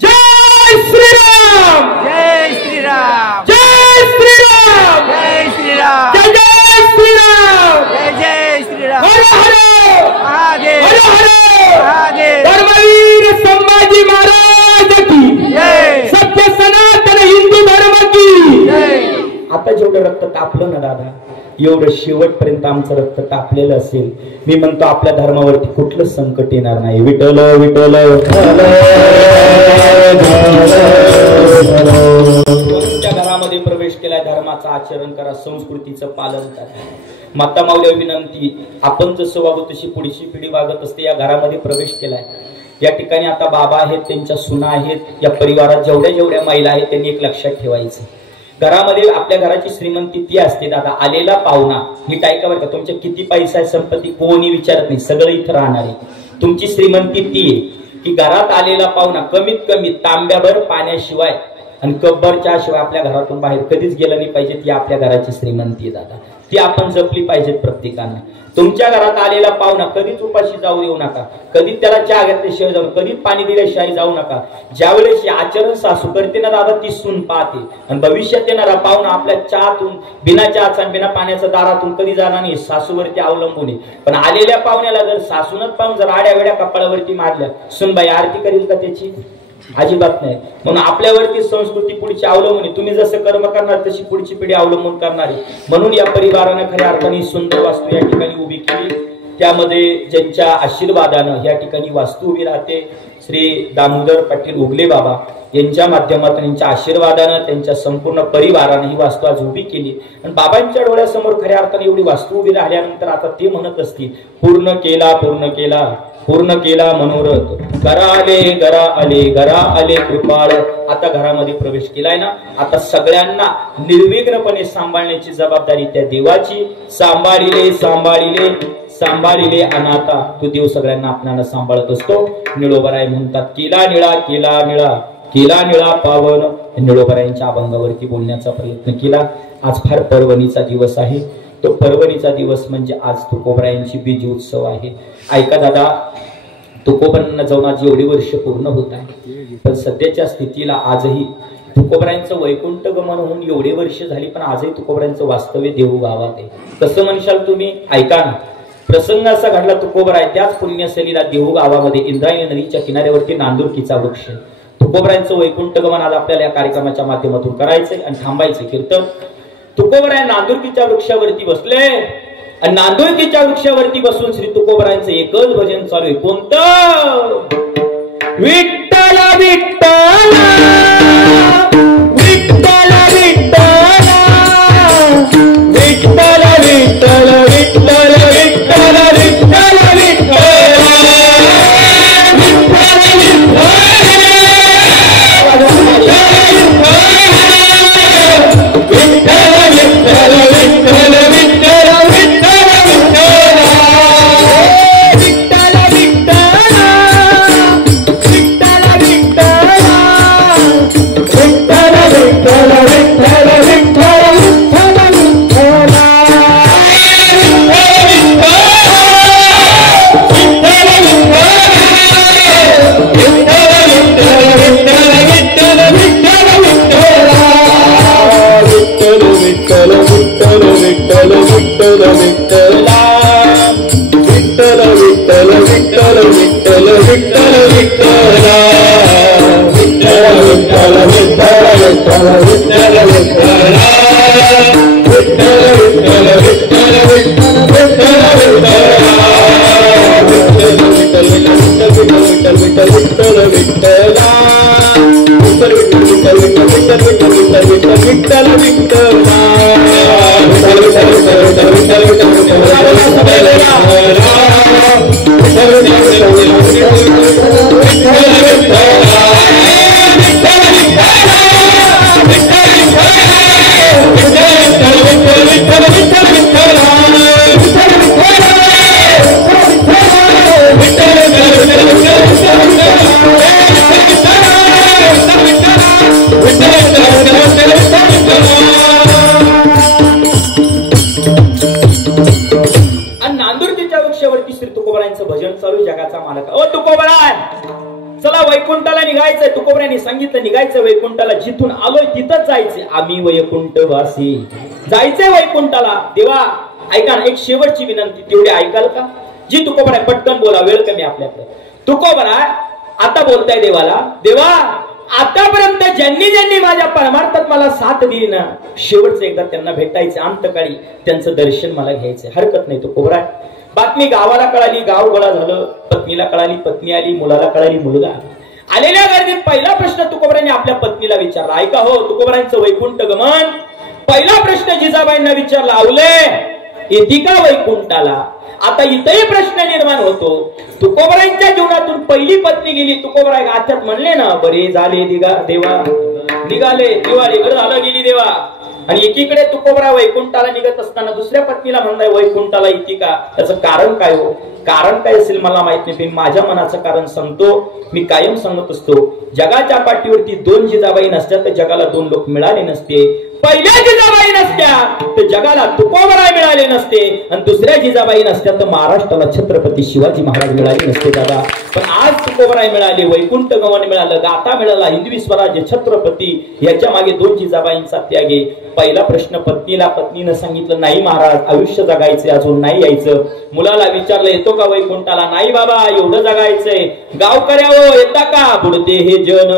जय श्रीराम, जय श्रीराम, जय श्रीराम, जय श्रीराम, जय जय श्रीराम, जय जय श्रीराम, हर हर महादेव, हर हर महादेव, धर्मवीर संभाजी महाराज की जय, सत्य सनातन हिंदू धर्म की जय. आता जेवढं रक्त तापलं ना दादा, एवढं शेवटपर्यंत आमचं रक्त तापलेलं असेल. मी म्हणतो आपल्या धर्मावरती कुठलं संकट येणार नाही. विठ्ठल विठ्ठल तुमच्या घरामध्ये प्रवेश केलाय, धर्माचं आचरण करा, संस्कृतीचं पालन करा. माता माऊली विनंती, आपण जसं वागू तशी पुढची पिढी वागत असते. या घरामध्ये प्रवेश केलाय, या ठिकाणी आता बाबा आहेत, त्यांच्या सुना आहेत, या परिवारात जेवढ्या जेवढ्या महिला आहेत त्यांनी एक लक्षात ठेवायचं, घरामध्ये आपल्या घराची श्रीमंती ती असते दादा. आलेला पाहुणा ही टायका बरं का, तुमच्या किती पैसा आहे संपत्ती कोणी विचारत नाही, सगळं इथं राहणार आहे. तुमची श्रीमंती ती आहे की घरात आलेला पाहुणा कमीत कमी तांब्याभर पाण्याशिवाय आणि कब्बर चहाशिवाय आपल्या घरातून बाहेर कधीच गेलं नाही पाहिजे. ती आपल्या घराची श्रीमंती आहे दादा, ती आपण जपली पाहिजे प्रत्येकानं. तुमच्या घरात आलेला पाहुणा कधीच उपाशी जाऊ देऊ नका, कधीच त्याला चहा घेतल्याशिवाय जाऊ, कधीच पाणी दिल्याशिवाय जाऊ नका. ज्यावेळेस आचरण सासू करते ना दादा, ती सून पाहते. आणि भविष्यात येणारा पाहुणा आपल्या चहातून, बिना चहाचा बिना पाण्याचा दारातून कधी जाणार नाही, सासूवरती अवलंबून आहे. पण आलेल्या पाहुण्याला जर सासूनच पाहून जर आड्या वेड्या कपाळावरती मारल्या, सुनबाई आरती करील का त्याची? अजिबात नाही. म्हणून आपल्यावरती संस्कृती पुढची अवलंबून आहे. तुम्ही जसं कर्म करणार तशी पुढची पिढी अवलंबून करणार आहे. म्हणून या परिवारानं खऱ्या अर्थाने सुंदर वास्तू या ठिकाणी उभी केली. त्यामध्ये ज्यांच्या आशीर्वादानं या ठिकाणी वास्तू उभी राहते, श्री दामोदर पाटील उगले बाबा यांच्या माध्यमातून, यांच्या आशीर्वादानं, त्यांच्या संपूर्ण परिवारानं ही वास्तू आज उभी केली. आणि बाबांच्या डोळ्यासमोर खऱ्या अर्थाने एवढी वास्तू उभी राहिल्यानंतर आता ते म्हणत असतील, पूर्ण केला पूर्ण केला पूर्ण केला मनोरथ, घरा आले कृपाळ. आता घरामध्ये प्रवेश केलाय ना, आता सगळ्यांना निर्विघ्नपणे सांभाळण्याची जबाबदारी त्या देवाची. सांभाळिले अनाथा, तो देव सगळ्यांना आपल्याला सांभाळत असतो. निळोबराय म्हणतात, केला निळा पावन. निळोबरायांच्या अभंगावरती बोलण्याचा प्रयत्न केला. आज फार पर्वणीचा दिवस आहे. तो पर्वणीचा दिवस म्हणजे आज तुकोबरायांची बीज उत्सव आहे. ऐका दादा, तुकोबरांना जाऊन आज एवढी वर्ष पूर्ण होत आहे, पण सध्याच्या स्थितीला आजही तुकोबरायांचं वैकुंठ गमन होऊन एवढी वर्ष झाली, पण आजही तुकोबरायांचं वास्तव्य देहू गावात आहे. कसं म्हणशाल तुम्ही? ऐका ना, प्रसंग असा घडला. तुकोबराय त्याच पुण्यस्थलीला देहू गावामध्ये इंद्रायणी नदीच्या किनाऱ्यावरती नांदुरकीचा वृक्ष. तुकोबरायांचं वैकुंठ गमन आज आपल्याला या कार्यक्रमाच्या माध्यमातून करायचंय आणि थांबायचं कीर्तन. तुकोबराय नांदुरकीच्या वृक्षावरती बसले आणि नांदुरकीच्या वृक्षावरती बसून श्री तुकोबरायांचं एकच भजन चालू आहे. कोणतं? विठ्ठल विठ्ठल विठ्ठल विठ्ठल विठ्ठल विठ्ठल विठ्ठल विठ्ठल विठ्ठल सांगितलं निघायचं वैकुंठाला. जिथून आलोय तिथंच जायचे. आम्ही वैकुंठवासी जायचंय वैकुंठाला. देवा ऐका ना, एक शेवटची विनंती, तेवढी ऐकाल का? जी तुकोबराय पटकन बोला, वेळ कमी आपल्याकडे. तुकोबराय आता बोलताय देवाला, देवा आतापर्यंत ज्यांनी माझ्या परमार्थात मला साथ दिली ना, शेवटचं एकदा त्यांना भेटायचं, अंतकाळी त्यांचं दर्शन मला घ्यायचं. हरकत नाही. तो कोबरा बातमी गावाला कळाली, गाव गोळा झालं. पत्नीला कळाली, पत्नी आली. मुलाला कळाली, मुलगा आला. आलेल्या गर्दीत पहिला प्रश्न तुकोबरांनी आपल्या पत्नीला विचारला. ऐका हो, तुकोबरांचं वैकुंठ गमन. पहिला प्रश्न जिजाबाईंना विचारला, आवले येती का वैकुंठाला? आता इथंही प्रश्न निर्माण होतो. तुकोबरांच्या जीवनातून पहिली पत्नी गेली. तुकोबराय गाथ्यात म्हणले ना, बरे झाले देवा निघाले दिवाळी, बरं झालं गेली देवा. आणि एकीकडे तुकोबरा वैकुंठाला निघत असताना दुसऱ्या पत्नीला म्हणताय वैकुंठाला येते का? त्याचं कारण काय हो? कारण काय असेल मला माहित नाही, पण माझ्या मनाचं कारण सांगतो. मी कायम सांगत असतो, जगाच्या पाठीवरती दोन जिजाबाई नसत्या तर जगाला दोन लोक मिळाले नसते. पहिल्या जिजाबाई नसत्या तर जगाला तुकोबराय मिळाले नसते, आणि दुसऱ्या जिजाबाई नसत्या तर महाराष्ट्राला छत्रपती शिवाजी महाराज मिळाले नसते दादा. पण आज तुकोबराय मिळाले, वैकुंठ गमन मिळालं, गाथा मिळाला, हिंदवी स्वराज्य, छत्रपती. याच्या मागे दोन जिजाबाईंचा त्याग आहे. पहिला प्रश्न पत्नीनं सांगितलं, नाही महाराज, आयुष्य जगायचे, अजून नाही यायचं. मुलाला विचारलं, येतो का वैकुंठाला? नाही बाबा, एवढं जगायचंय. गावकऱ्यावो येता का? बुडते हे जन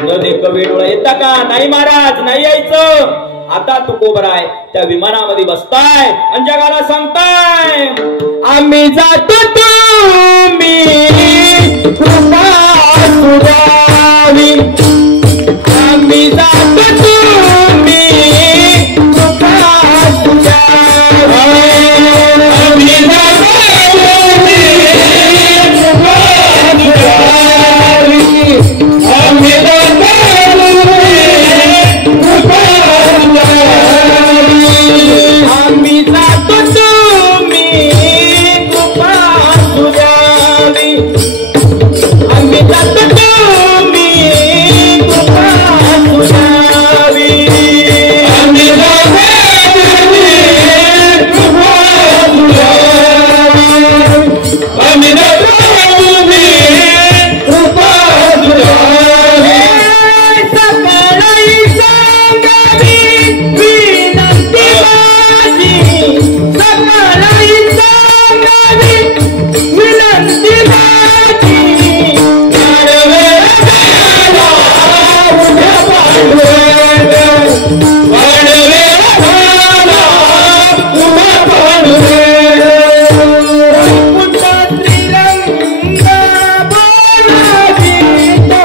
न देख वेडोळा, येता का? नाही महाराज, नाही यायचं. आता तुकोबराय त्या विमानामध्ये बसताय आणि जगाला सांगताय, आम्ही जातो तुम्ही कृपा सुरावी, आम्ही जातो तुम्ही कृपा सुरावी, आम्ही जातो तुम्ही कृपा सुरावी, आम्ही जातो आम्ही जातो तुम्ही कृपा सुरावी, आम्ही जातो तुम्ही कृपा सुरावी, आम्ही जातो तुम्ही कृपा सुरावी, आम्ही जातो तुम्ही कृपा सुरावी. सकाळी सांगावी विनंती माझी, सकाळी सांगावी विनंती माझी, वाडवेळ झाला उद्या पांडुरंग, वाडवेळ झाला उद्या पांडुरंग, वैकुंठ श्रीरंग बोलावितो,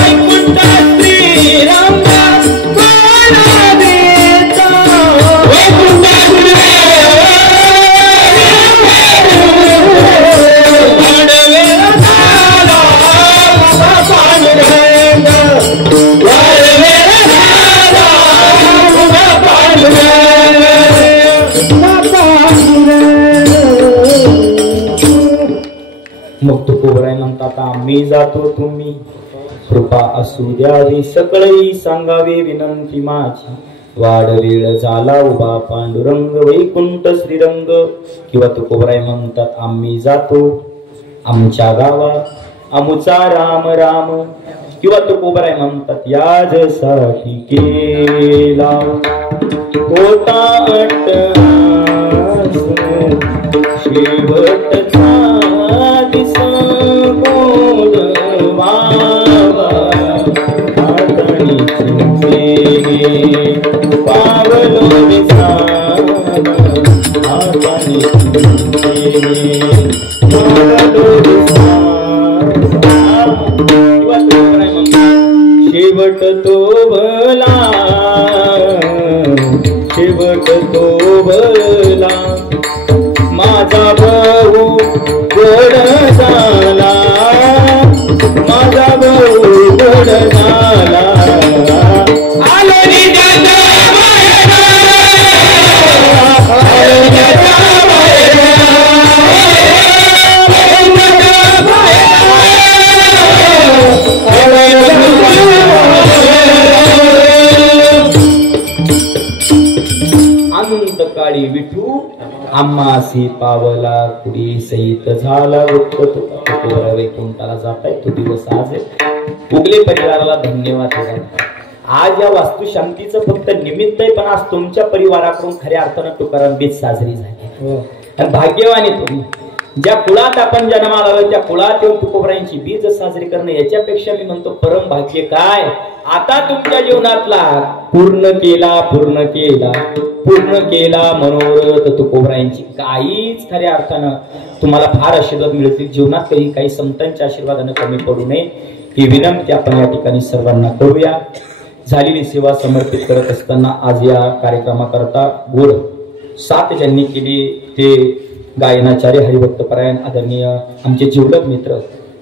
वैकुंठ श्रीरंग बोलावितो, वैकुंठ श्रीरंग बोलावितो, वैकुंठ वाडवेळ झाला उभा पांडुरंग, वाडवेळ झाला उभा पांडुरंग, उभा पांडुरंग. मग तुकोबराय म्हणतात, आम्ही जातो तुम्ही कृपा असू द्यावी, सकळही सांगावे विनंती माझी, वाडवेळ झाला उभा पांडुरंग, वैकुंठ श्रीरंग. किंवा तुकोबराय म्हणतात, आम्ही जातो आमच्या गावात आमुचा राम राम. किंवा तुकोबराय म्हणतात, याजसाठी केला होता अट्टहास, शेवटचा दिस गोड व्हावा, हाताळी चिंतेने पावलो विसावा, हाताळी चिंतेने पावलो विसावा. शेवट तो भला, शेवट तो भला, माझा भाऊ गोड झाला, माझा भाऊ गोड झाला, आलो निजाचा मायरा, आलो निजाचा मायरा, अनंत काळी विठू आम्हासी पावला, कुडी सहित झाला वृत्त. तुकोबराय वैकुंठाला जाताय, तो दिवस आज आहे. उगले परिवाराला धन्यवाद. आज या वास्तुशांतीचं फक्त निमित्त आहे, पण आज तुमच्या परिवाराकडून खऱ्या अर्थानं तुकाराम बीज साजरी झाली. आणि भाग्यवान आहे तुम्ही. ज्या कुळात आपण जन्माला आलो त्या कुळात येऊन तुकोबरायांची बीज साजरी करणं याच्यापेक्षा मी म्हणतो परम भाग्य काय. आता तुमच्या जीवनातला पूर्ण केला मनोरथ तुकोबरायांची. काहीच खऱ्या अर्थानं तुम्हाला फार आशीर्वाद मिळतील जीवनात. काही संतांच्या आशीर्वादानं कमी पडू नये ही विनंती आपण या ठिकाणी सर्वांना करूया. झालेली सेवा समर्पित करत असताना आज या कार्यक्रमाकरता गोड साथ ज्यांनी केली ते गायनाचार्य हरिभक्तपरायण आदरणीय आमचे जिवलग मित्र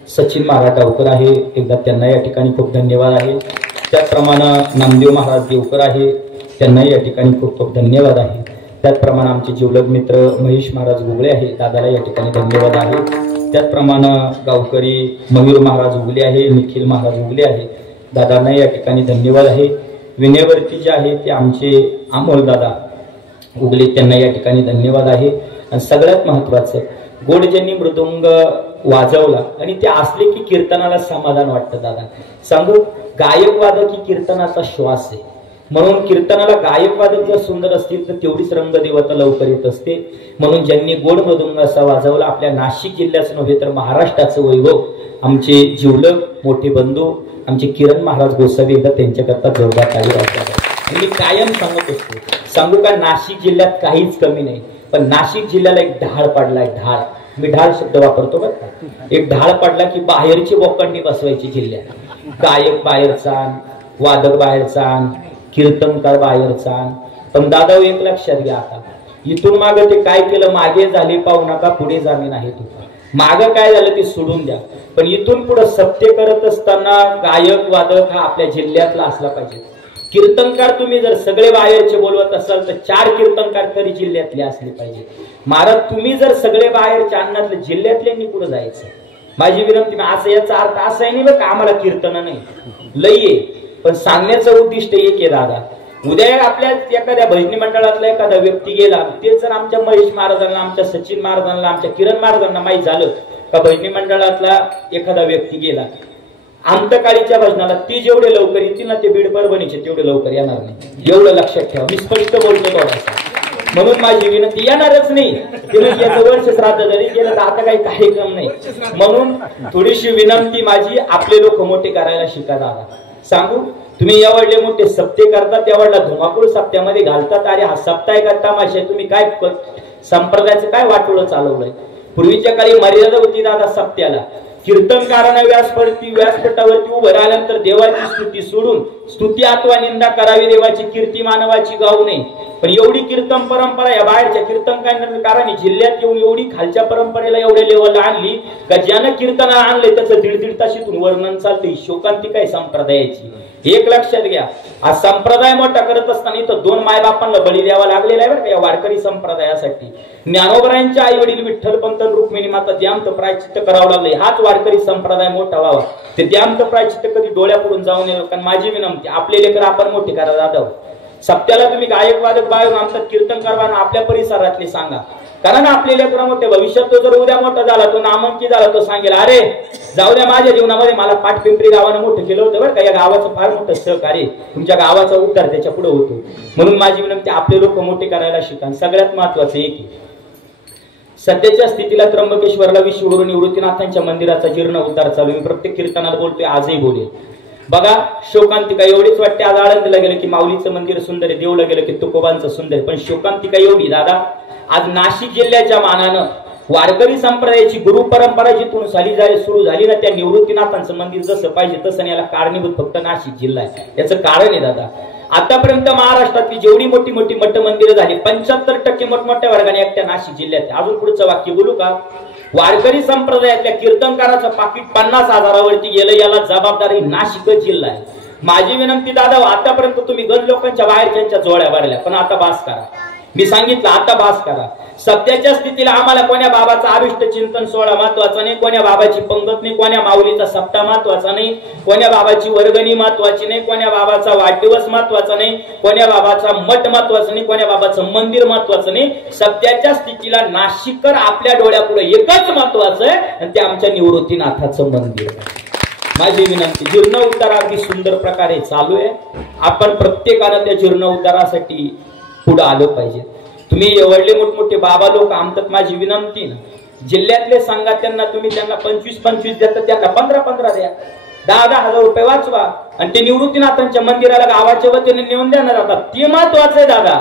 सचिन महाराज गावकर आहे. एकदा त्यांना या ठिकाणी खूप धन्यवाद आहे. त्याचप्रमाणे नामदेव महाराज देवकर आहे, त्यांनाही या ठिकाणी खूप खूप धन्यवाद आहे. त्याचप्रमाणे आमचे जिवलग मित्र महेश महाराज गुगळे आहे, दादाला या ठिकाणी धन्यवाद आहे. त्याचप्रमाणे गावकरी मयूर महाराज उगले आहे, निखिल महाराज उगले आहे, दादांना या ठिकाणी धन्यवाद आहे. विनयवर्ती जे आहे ते आमचे अमोल दादा उगले, त्यांना या ठिकाणी धन्यवाद आहे. आणि सगळ्यात महत्वाचं गोड ज्यांनी मृदुंग वाजवला आणि ते असले की कीर्तनाला समाधान वाटतं. दादा सांगू, गायक वादक ही कीर्तनाचा श्वास आहे. म्हणून कीर्तनाला गायक वादक जर सुंदर असतील तर तेवढीच रंगदेवता लवकर येत असते. म्हणून ज्यांनी गोड मृदुंग असा वाजवला आपल्या नाशिक जिल्ह्याचं नव्हे तर महाराष्ट्राचं वैभव आमचे जिवलग मोठे बंधू आमचे किरण महाराज गोसावी, एकदा त्यांच्याकरता जोरदार ताली वाजवतात. आणि मी कायम सांगत असतो, सांगू का, नाशिक जिल्ह्यात काहीच कमी नाही, पण नाशिक जिल्ह्याला एक ढाळ पडलाय. ढाळ, मी ढाळ शब्द वापरतो बरं का. एक ढाळ पडला की बाहेरची बोकांडी बसवायची जिल्ह्यात. गायक बाहेरचा, वादक बाहेरचा, कीर्तनकार बाहेरचा. पण दादा एक लक्षात घ्या, आता इथून मागे ते काय केलं, मागे झाले पाहू नका पुढे जामीन आहे तुझा. मागं काय झालं ते सोडून द्या, पण इथून पुढे सत्य करत असताना गायक वादक हा आपल्या जिल्ह्यातला असला पाहिजे. कीर्तनकार तुम्ही जर सगळे बाहेरचे बोलवत असाल तर 4 कीर्तनकार तरी जिल्ह्यातले असले पाहिजे. महाराज तुम्ही जर सगळे बाहेरच्या अन्नातले जिल्ह्यातल्यांनी पुढे जायचं. माझी विनंती, असं याचा अर्थ असा आहे नाही बरं का आम्हाला कीर्तन नाही, लई आहे, पण सांगण्याचं उद्दिष्ट एक आहे दादा. उद्या आपल्या एखाद्या भजनी मंडळातला एखादा व्यक्ती गेला, ते जर आमच्या महेश महाराजांना, आमच्या सचिन महाराजांना, आमच्या किरण महाराजांना माहीत झालं का भजनी मंडळातला एखादा व्यक्ती गेला अंतकाळीच्या भजनाला, ती जेवढे लवकर येतील ना ते बीड परभणीचे तेवढे लवकर येणार नाही. एवढं लक्षात ठेवा, मी स्पष्ट बोलतो थोडासा. म्हणून माझी विनंती, येणारच नाही याचं वर्ष श्राद्ध जरी गेलं तर आता काही कार्यक्रम नाही. म्हणून थोडीशी विनंती माझी, आपले लोक मोठे करायला शिका दादा. सांगू, तुम्ही एवढले मोठे सप्ते करतात, एवढला धुमाकूळ सप्त्यामध्ये घालतात. अरे हा सप्ताह का तमाशा, तुम्ही काय संप्रदायाचं काय वाटोळं चालवलंय. पूर्वीच्या काळी मर्यादा होती दादा सप्त्याला. कीर्तनकारांना व्यासपीठावरती उभं राहिल्यानंतर देवाची स्तुती सोडून स्तुती अथवा निंदा करावी, देवाची कीर्ती मानवाची गाऊ नये. पण एवढी कीर्तन परंपरा या बाहेरच्या कीर्तनकारांनी जिल्ह्यात येऊन एवढी खालच्या परंपरेला एवढ्या लेवलला आणली का ज्यानं कीर्तनाला आणले त्याचं दीड ताशीतून वर्णन चालते. शोकांती काय संप्रदायाची, एक लक्षात घ्या. हा संप्रदाय मोठा करत असताना इथं 2 मायबापांना बळी द्यावा लागलेला आहे बरं का या वारकरी संप्रदायासाठी. ज्ञानोबरायांच्या आई वडील विठ्ठलपंत रुक्मिणी माता द्यामत प्रायचित्त करावं लागले. हाच वारकरी संप्रदाय मोठा व्हावा. ते द्यामत प्रायचित्त कधी डोळ्यापुढून जाऊ नये. कारण माझी विनंती, आपले लेकर आपण मोठे करा दादा. सप्त्याला तुम्ही गायक वादक बाहेरून आमचा कीर्तनकार आपल्या परिसरातले सांगा, कारण आपले लेकर मोठे. भविष्यात तो जर उद्या मोठा झाला, तो नामांकित झाला, तो सांगेल अरे जाऊ द्या, माझ्या जीवनामध्ये मला पाटपिंपरी गावानं मोठं केलं होतं बरं का, या गावाचं फार मोठं सहकार्य, तुमच्या गावाचा उद्धार त्याच्या पुढे होतो. म्हणून माझी विनंती, आपले लोक मोठे करायला शिका. सगळ्यात महत्वाचं एक, सध्याच्या स्थितीला त्र्यंबकेश्वरला विश्वगुरू निवृत्तीनाथांच्या मंदिराचा जीर्ण उद्धार चालू. मी प्रत्येक कीर्तनात बोलतोय, आजही बोलेल. बघा, शोकांतिका एवढीच वाटते. आज आळंदीला गेलं की माऊलीचं मंदिर सुंदर आहे, देवला गेलं की तुकोबांचं सुंदर आहे, पण शोकांतिका एवढी दादा, आज नाशिक जिल्ह्याच्या मानानं वारकरी संप्रदायाची गुरु परंपरा जिथून सुरू झाली ना, त्या निवृत्तीनाथांचं मंदिर जसं पाहिजे तसं याला कारणीभूत फक्त नाशिक जिल्हा आहे. याचं कारण आहे दादा, आतापर्यंत महाराष्ट्रातली जेवढी मोठी मोठी मठ मंदिरं झाली 75% मोठमोठ्या वर्गाने एकट्या नाशिक जिल्ह्यात. अजून पुढचं वाक्य बोलू का, वारकरी संप्रदायातल्या कीर्तनकाराचं पाकिट 50,000वरती गेलं, याला जबाबदारी नाशिक जिल्हा आहे. माझी विनंती दादा, आतापर्यंत तुम्ही गज लोकांच्या बाहेरच्या जोड्या भरल्या, पण आता बास करा. मी सांगितलं आता बास करा. सध्याच्या स्थितीला आम्हाला कोण्या बाबाचा अभिष्ट चिंतन सोहळा महत्वाचा नाही, कोण्या बाबाची पंगत नाही, कोण्या माऊलीचा सप्ताह महत्वाचा नाही, कोण्या बाबाची वर्गणी महत्वाची नाही, कोण्या बाबाचा वाढदिवस महत्वाचा नाही, कोण्या बाबाचा मठ महत्वाचा नाही, कोण्या बाबाचं मंदिर महत्वाचं नाही. सध्याच्या स्थितीला नाशिककर आपल्या डोळ्यापुढे एकच महत्वाचं आहे, आणि ते आमच्या निवृत्तीनाथाचं मंदिर. माझी विनंती, जीर्ण उद्धार अगदी सुंदर प्रकारे चालू आहे. आपण प्रत्येकानं त्या जीर्ण उद्धारासाठी पुढे आलं पाहिजे. तुम्ही एवढले मोठमोठे बाबा लोक आमतात, माझी विनंती ना, जिल्ह्यातले सांगा त्यांना, तुम्ही त्यांना 25-25 देता, त्यांना 15-15 द्या, 10-10 हजार रुपये वाचवा आणि ते निवृत्तीनाथांच्या मंदिराला गावाच्या वतीने नेऊन द्या ना दादा. ते महत्वाचं आहे दादा.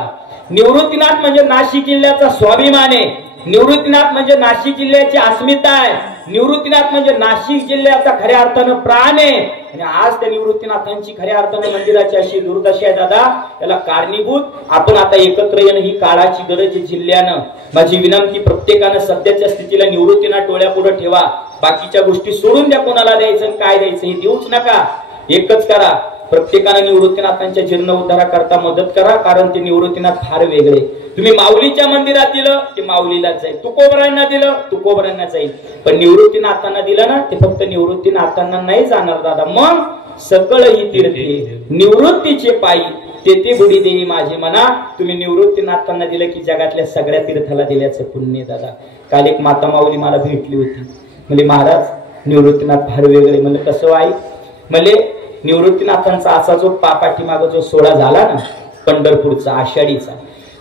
निवृत्तीनाथ म्हणजे नाशिक जिल्ह्याचा स्वाभिमान आहे. निवृत्तीनाथ म्हणजे नाशिक जिल्ह्याची अस्मिता आहे. निवृत्तीनाथ म्हणजे नाशिक जिल्ह्याचा खऱ्या अर्थानं प्राण आहे. आणि आज त्या निवृत्तीनाथांची खऱ्या अर्थानं मंदिराची अशी दुर्दशा आहे दादा, त्याला कारणीभूत आपण आता एकत्र येणं ही काळाची गरज आहे जिल्ह्यानं. माझी विनंती, प्रत्येकानं सध्याच्या स्थितीला निवृत्तीनाथ डोळ्यापुढे ठेवा. बाकीच्या गोष्टी सोडून द्या, कोणाला द्यायचं काय द्यायचं हे देऊच नका. एकच करा, प्रत्येकाने निवृत्तीनाथांच्या जीर्णोद्धारा करता मदत करा. कारण ते निवृत्तीनाथ फार वेगळे. तुम्ही माऊलीच्या मंदिरात दिलं ते माऊलीलाच जाईल, तुकोबरांना दिलं तुकोबरांना जाईल, पण निवृत्तीनाथांना दिलं ना ते फक्त निवृत्तीनाथांना नाही जाणार दादा. मग सकळ ही तीर्थे निवृत्तीचे पायी तेथे बुडी देई माझे मना. तुम्ही निवृत्तीनाथांना दिलं की जगातल्या सगळ्या तीर्थाला दिल्याचं पुण्य दादा. काल एक माता माऊली मला भेटली होती, म्हणजे महाराज निवृत्तीनाथ फार वेगळे. म्हणलं कसं आई? म्हणजे निवृत्तीनाथांचा असा जो पाठीमागं जो सोहळा झाला ना पंढरपूरचा आषाढीचा,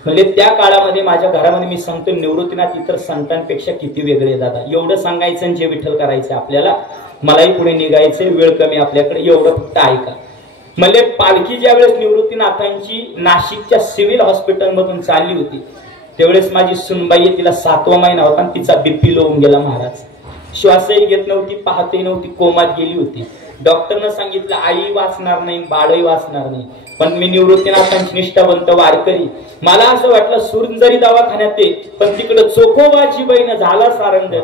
म्हणजे त्या काळामध्ये माझ्या घरामध्ये मी सांगतो निवृत्तीनाथ इतर संतांपेक्षा किती वेगळे दादा. एवढं सांगायचं जे विठ्ठल करायचं आपल्याला. मलाही पुढे निघायचंय, वेळ कमी आपल्याकडे, एवढं फक्त ऐका. म्हणजे पालखी ज्या वेळेस निवृत्तीनाथांची नाशिकच्या सिव्हिल हॉस्पिटल मधून चालली होती त्यावेळेस माझी सुनबाई, तिला 7वा महिना होता आणि तिचा बीपी लो होऊन गेला महाराज. श्वासही घेत नव्हती, पाहतही नव्हती, कोमात गेली होती. डॉक्टरनं सांगितलं आई वाचणार नाही, बाळही वाचणार नाही. पण मी निवृत्तीनाथांची निष्ठावंत वारकरी, मला असं वाटलं सूर जरी दवाखान्यात आहे पण तिकडं चोखोबाची बहीण झाला सारंग.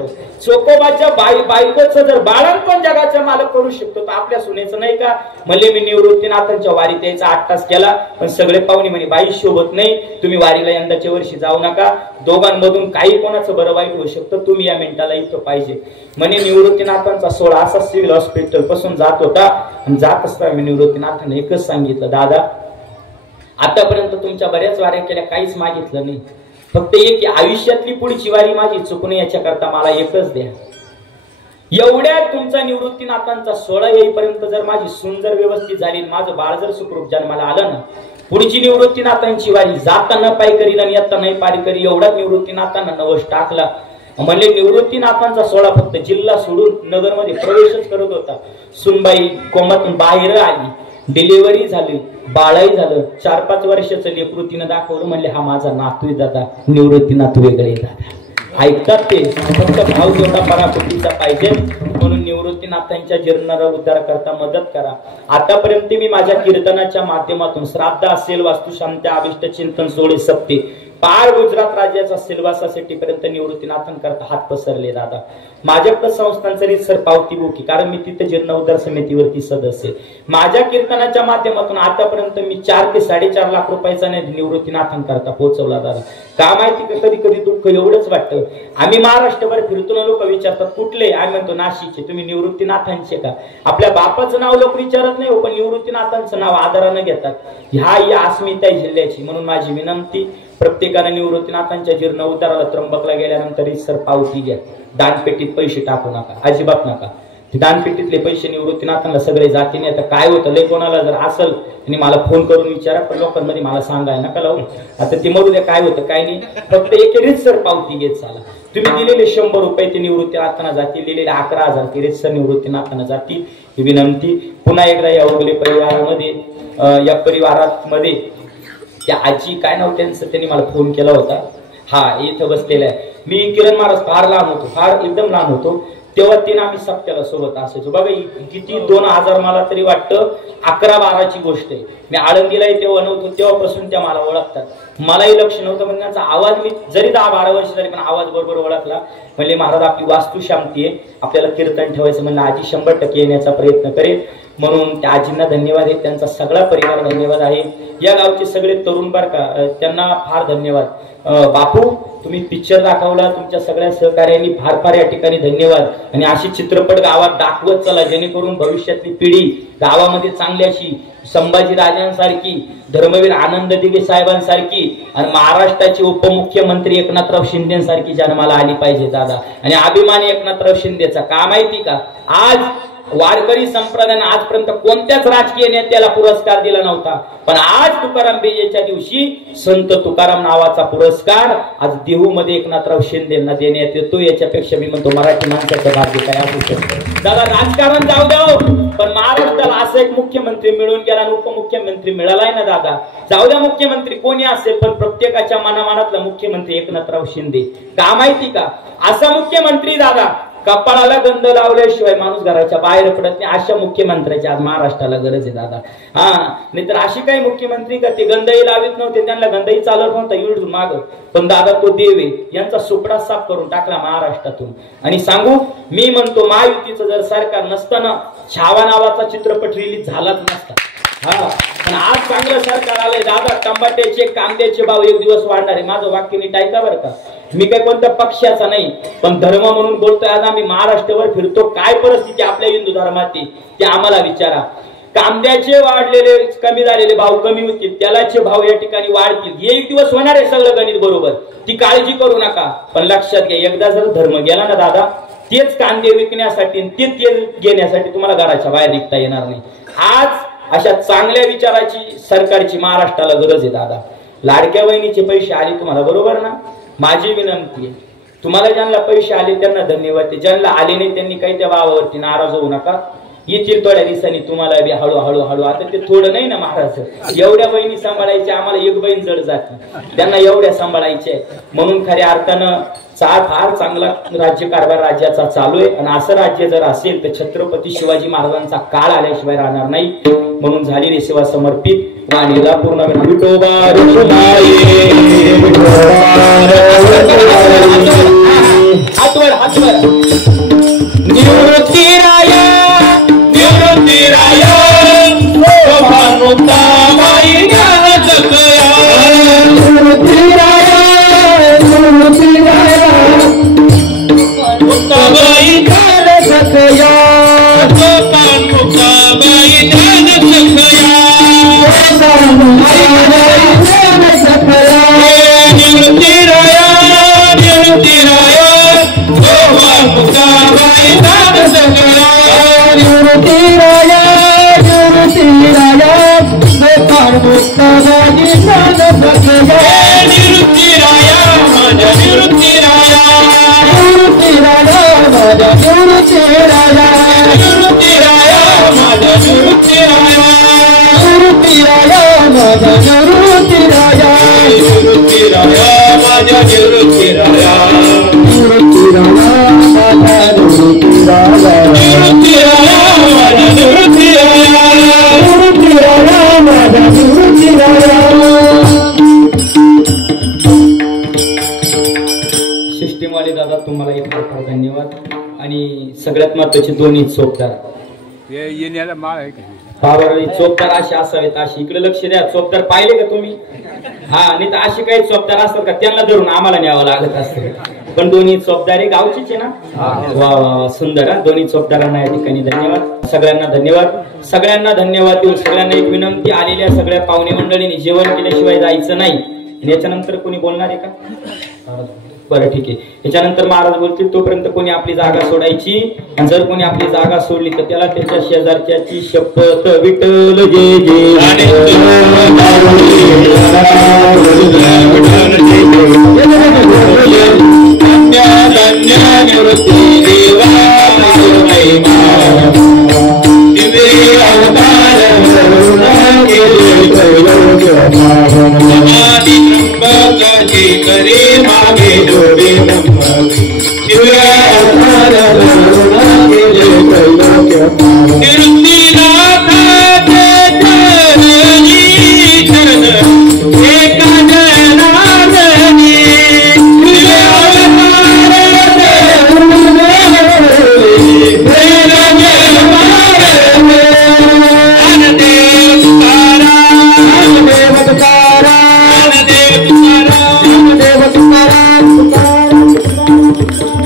चोखोबाच्या बायकोचं जर बाळंपण जगाचा मालक करू शकतो तर आपल्या सुनेचं नाही का? म्हणजे मी निवृत्तीनाथांच्या वारीत यायचा 8 तास केला, पण सगळे पाहुणे म्हणे बाई शोभत नाही, तुम्ही वारीला यंदाच्या वर्षी जाऊ नका, दोघांमधून काही कोणाचं बरं वाईट होऊ शकतं, तुम्ही या मिनिटाला इथं पाहिजे. म्हणे निवृत्तीनाथांचा सोहळा असा सिव्हिल हॉस्पिटल पासून जात होता आणि जात असताना मी निवृत्तीनाथांना एकच सांगितलं, दादा आतापर्यंत तुमच्या बऱ्याच वाऱ्या केल्या, काहीच मागितलं नाही, फक्त एक आयुष्यातली पुढची वारी माझी चुकून याच्याकरता मला एकच द्या. एवढ्यात तुमचा निवृत्तीनाथांचा सोहळा येईपर्यंत जर माझी सून जर व्यवस्थित झाली, माझं बाळ जर सुखरूप जन्माला आलं ना, पुढची निवृत्तीनाथांची वारी जाताना पाय करील आणि येताना पाय करील, एवढा निवृत्तीनाथांना नवस टाकला. म्हणजे निवृत्तीनाथांचा सोहळा फक्त जिल्हा सोडून नगरमध्ये प्रवेशच करत होता. सुनबाई कोमातून बाहेर आली, डिलिव्हरी झाली, बाळही झालं, 4-5 वर्षाचं लेकरू तिनं दाखवलं. म्हणले हा माझा नातू आहे दादा, निवृत्तीनाथ वेगळे दादा. ऐकतात ते, फक्त भाव जेवढा पराकुटीचा पाहिजे. म्हणून निवृत्तीनाथांच्या जीर्णाला उद्धार करता मदत करा. आतापर्यंत मी माझ्या कीर्तनाच्या माध्यमातून श्राद्ध असेल, वास्तुशांती, अभिष्ट चिंतन, सोळे सप्ते पार गुजरात राज्याचा सिलवासा सिटीपर्यंत निवृत्तीनाथांकरता हात पसरले दादा. माझ्याकडे संस्थांचं रीतसर पावती बुकी, कारण मी तिथे जीर्णोद्धार समितीवरती सदस्य. माझ्या कीर्तनाच्या माध्यमातून आतापर्यंत मी 4 ते 4.5 लाख रुपयाचा निवृत्तीनाथांकरता पोहोचवला दादा. का माहिती का? कधी कधी दुःख एवढंच वाटतं, आम्ही महाराष्ट्रभर फिरतो ना, लोक विचारतात कुठले, आम्ही म्हणतो नाशिकचे. तुम्ही निवृत्तीनाथांचे का? आपल्या बापाचं नाव लोक विचारत नाही, पण निवृत्तीनाथांचं नाव आदरानं घेतात. ह्या ही अस्मिता आहे जिल्ह्याची. म्हणून माझी विनंती, प्रत्येकाने निवृत्तीनाथांच्या जीर्ण उताराला त्र्यंबकला गेल्यानंतर सर पावती घ्या. दानपेटीत पैसे टाकू नका, अजिबात नका. दानपेटीतले पैसे निवृत्तीनाथांना सगळे जातीने. आता काय होतं, लय कोणाला जर असेल आणि मला फोन करून विचारा, पण लोकांमध्ये मला सांगाय नका लावू. आता ते मरू द्या, काय होतं काय नाही, फक्त एक रीतसर पावती घेत चाला. तुम्ही दिलेले 100 रुपये ते निवृत्तीनाथांना जातील, दिलेले 11,000 ते रीतसर निवृत्तीनाथांना जातील. ही विनंती. पुन्हा एकदा या उगले परिवारामध्ये, या परिवारामध्ये त्या आजी, काय नाव त्यांचं, त्यांनी मला फोन केला होता. हा इथं बसलेला आहे. मी किरण महाराज फार लहान होतो, फार एकदम लहान होतो तेव्हा तिने आम्ही सप्त्याला सोबत असायचो. बघा किती 2000 मला तरी वाटतं 11-12ची गोष्ट आहे. मी आळंदीला तेव्हा नव्हतो, तेव्हापासून त्या मला ओळखतात. मलाही लक्ष नव्हतं, म्हणजे त्यांचा आवाज मी जरी 10-12 वर्ष झाली पण आवाज बरोबर ओळखला. म्हणले महाराज आपली वास्तू शांती आहे, आपल्याला कीर्तन ठेवायचं. म्हणलं आजी 100% येण्याचा प्रयत्न करेल. म्हणून त्या आजींना धन्यवाद आहे, त्यांचा सगळा परिवार धन्यवाद आहे. या गावचे सगळे तरुण बार का, त्यांना फार धन्यवाद. बापू तुम्ही पिक्चर दाखवला, तुमच्या सगळ्या सहकार्यांनी फार फार या ठिकाणी धन्यवाद. आणि अशी चित्रपट गावात दाखवत चला, जेणेकरून भविष्यातली पिढी गावामध्ये चांगली अशी संभाजी राजांसारखी, धर्मवीर आनंद दिघे साहेबांसारखी आणि महाराष्ट्राचे उपमुख्यमंत्री एकनाथराव शिंदेसारखी जन्माला आली पाहिजे दादा. आणि अभिमानी एकनाथराव शिंदेचा का माहिती का, आज वारकरी संप्रदायाने आजपर्यंत कोणत्याच राजकीय नेत्याला पुरस्कार दिला नव्हता, पण आज तुकाराम बीजेच्या दिवशी संत तुकाराम नावाचा पुरस्कार आज देहूमध्ये एकनाथराव शिंदेना देण्यात येतो. याच्यापेक्षा मी म्हणतो मराठी माणसाचं भाग्य काय असू शकतं. दादा राजकारण जाऊ द्या, पण महाराष्ट्राला असं एक मुख्यमंत्री मिळून गेला आणि उपमुख्यमंत्री मिळालाय ना दादा. जाऊ द्या मुख्यमंत्री कोणी असेल, पण प्रत्येकाच्या मनामनातला मुख्यमंत्री एकनाथराव शिंदे. का माहिती का? असा मुख्यमंत्री दादा कपाळाला गंध लावल्याशिवाय माणूस घराच्या बाहेर पडत नाही. अशा मुख्यमंत्र्याची आज महाराष्ट्राला गरज आहे दादा. हा, नाहीतर अशी काही मुख्यमंत्री का ते गंधही लावित नव्हते, त्यांना गंधही चालत नव्हता इकडून माग, पण दादा तो देव आहे. यांचा सुपडा साफ करून टाकला महाराष्ट्रातून. आणि सांगू मी म्हणतो महायुतीचं जर सरकार नसताना छावा नावाचा चित्रपट रिलीज झालाच नसता. हा, पण आज चांगलं सरकार आलंय दादा. टमाट्याचे कांद्याचे भाव एक दिवस वाढणार आहे. माझं वाक्य नीट ऐका बरं का. मी काही कोणत्या पक्षाचा नाही, पण धर्म म्हणून बोलतोय. आज आम्ही महाराष्ट्रावर फिरतो, काय परिस्थिती आपल्या हिंदू धर्माची ते आम्हाला विचारा. कांद्याचे वाढलेले कमी झालेले भाव कमी होतील, तेलाचे भाव या ठिकाणी वाढतील. एक दिवस होणार आहे सगळं गणित बरोबर, ती काळजी करू नका. पण लक्षात घ्या, एकदा जर धर्म गेला ना दादा, तेच कांदे विकण्यासाठी ते तेल घेण्यासाठी तुम्हाला घराच्या बाहेर निघता येणार नाही. आज अशा चांगल्या विचाराची सरकारची महाराष्ट्राला गरज आहे दादा. लाडक्या बहिणीचे पैसे आले तुम्हाला, बरोबर ना? माझी विनंती आहे, तुम्हाला ज्यांना पैसे आले त्यांना धन्यवाद. ज्यांना आले नाही त्यांनी काही त्या भावावरती नाराज होऊ नका. येतील थोड्या दिवसांनी तुम्हाला बी हळू. आता ते थोडं नाही ना महाराज, एवढ्या बहिणी सांभाळायच्या, आम्हाला एक बहीण जड जाते, त्यांना एवढ्या सांभाळायच्या. म्हणून खऱ्या अर्थानं फार चांगला राज्यकारभार राज्याचा चालू आहे. आणि असं राज्य जर असेल तर छत्रपती शिवाजी महाराजांचा काळ आल्याशिवाय राहणार नाही. म्हणून झालेली सेवा समर्पित वाणीला पूर्ण विठोबा हातवर निवृत्तीराया भानुताबाई ज्ञान जगया भानुताबाई ज्ञान जगया भानुताबाई ज्ञान जगया निवृत्तीराया भानुताबाई ज्ञान जगया सिस्टीमवाले दादा तुम्हाला एक फार धन्यवाद. आणि सगळ्यात महत्वाचे दोन्ही चोपदार चोपदार असे असावेत. अशी इकडे लक्ष द्या. चोपदार पाहिले का तुम्ही? हा, नाही तर अशी काही चोपदार असतात का त्यांना धरून आम्हाला न्यावं लागत असतं. पण दोन्ही चोपदार गावचीच आहे ना. वा सुंदर. दोन्ही चोपदारांना या ठिकाणी धन्यवाद. सगळ्यांना धन्यवाद. सगळ्यांना धन्यवाद देऊन सगळ्यांना एक विनंती, आलेल्या सगळ्या पाहुणे मंडळींनी जेवण केल्याशिवाय जायचं नाही. याच्यानंतर कोणी बोलणार आहे का? बरं ठीक आहे. याच्यानंतर महाराज बोलतील तोपर्यंत कोणी आपली जागा सोडायची. आणि जर कोणी आपली जागा सोडली तर त्याला त्याच्या शेजारच्याची शपथ. विठ्ठल जय जय करे मागे जोडे Thank you.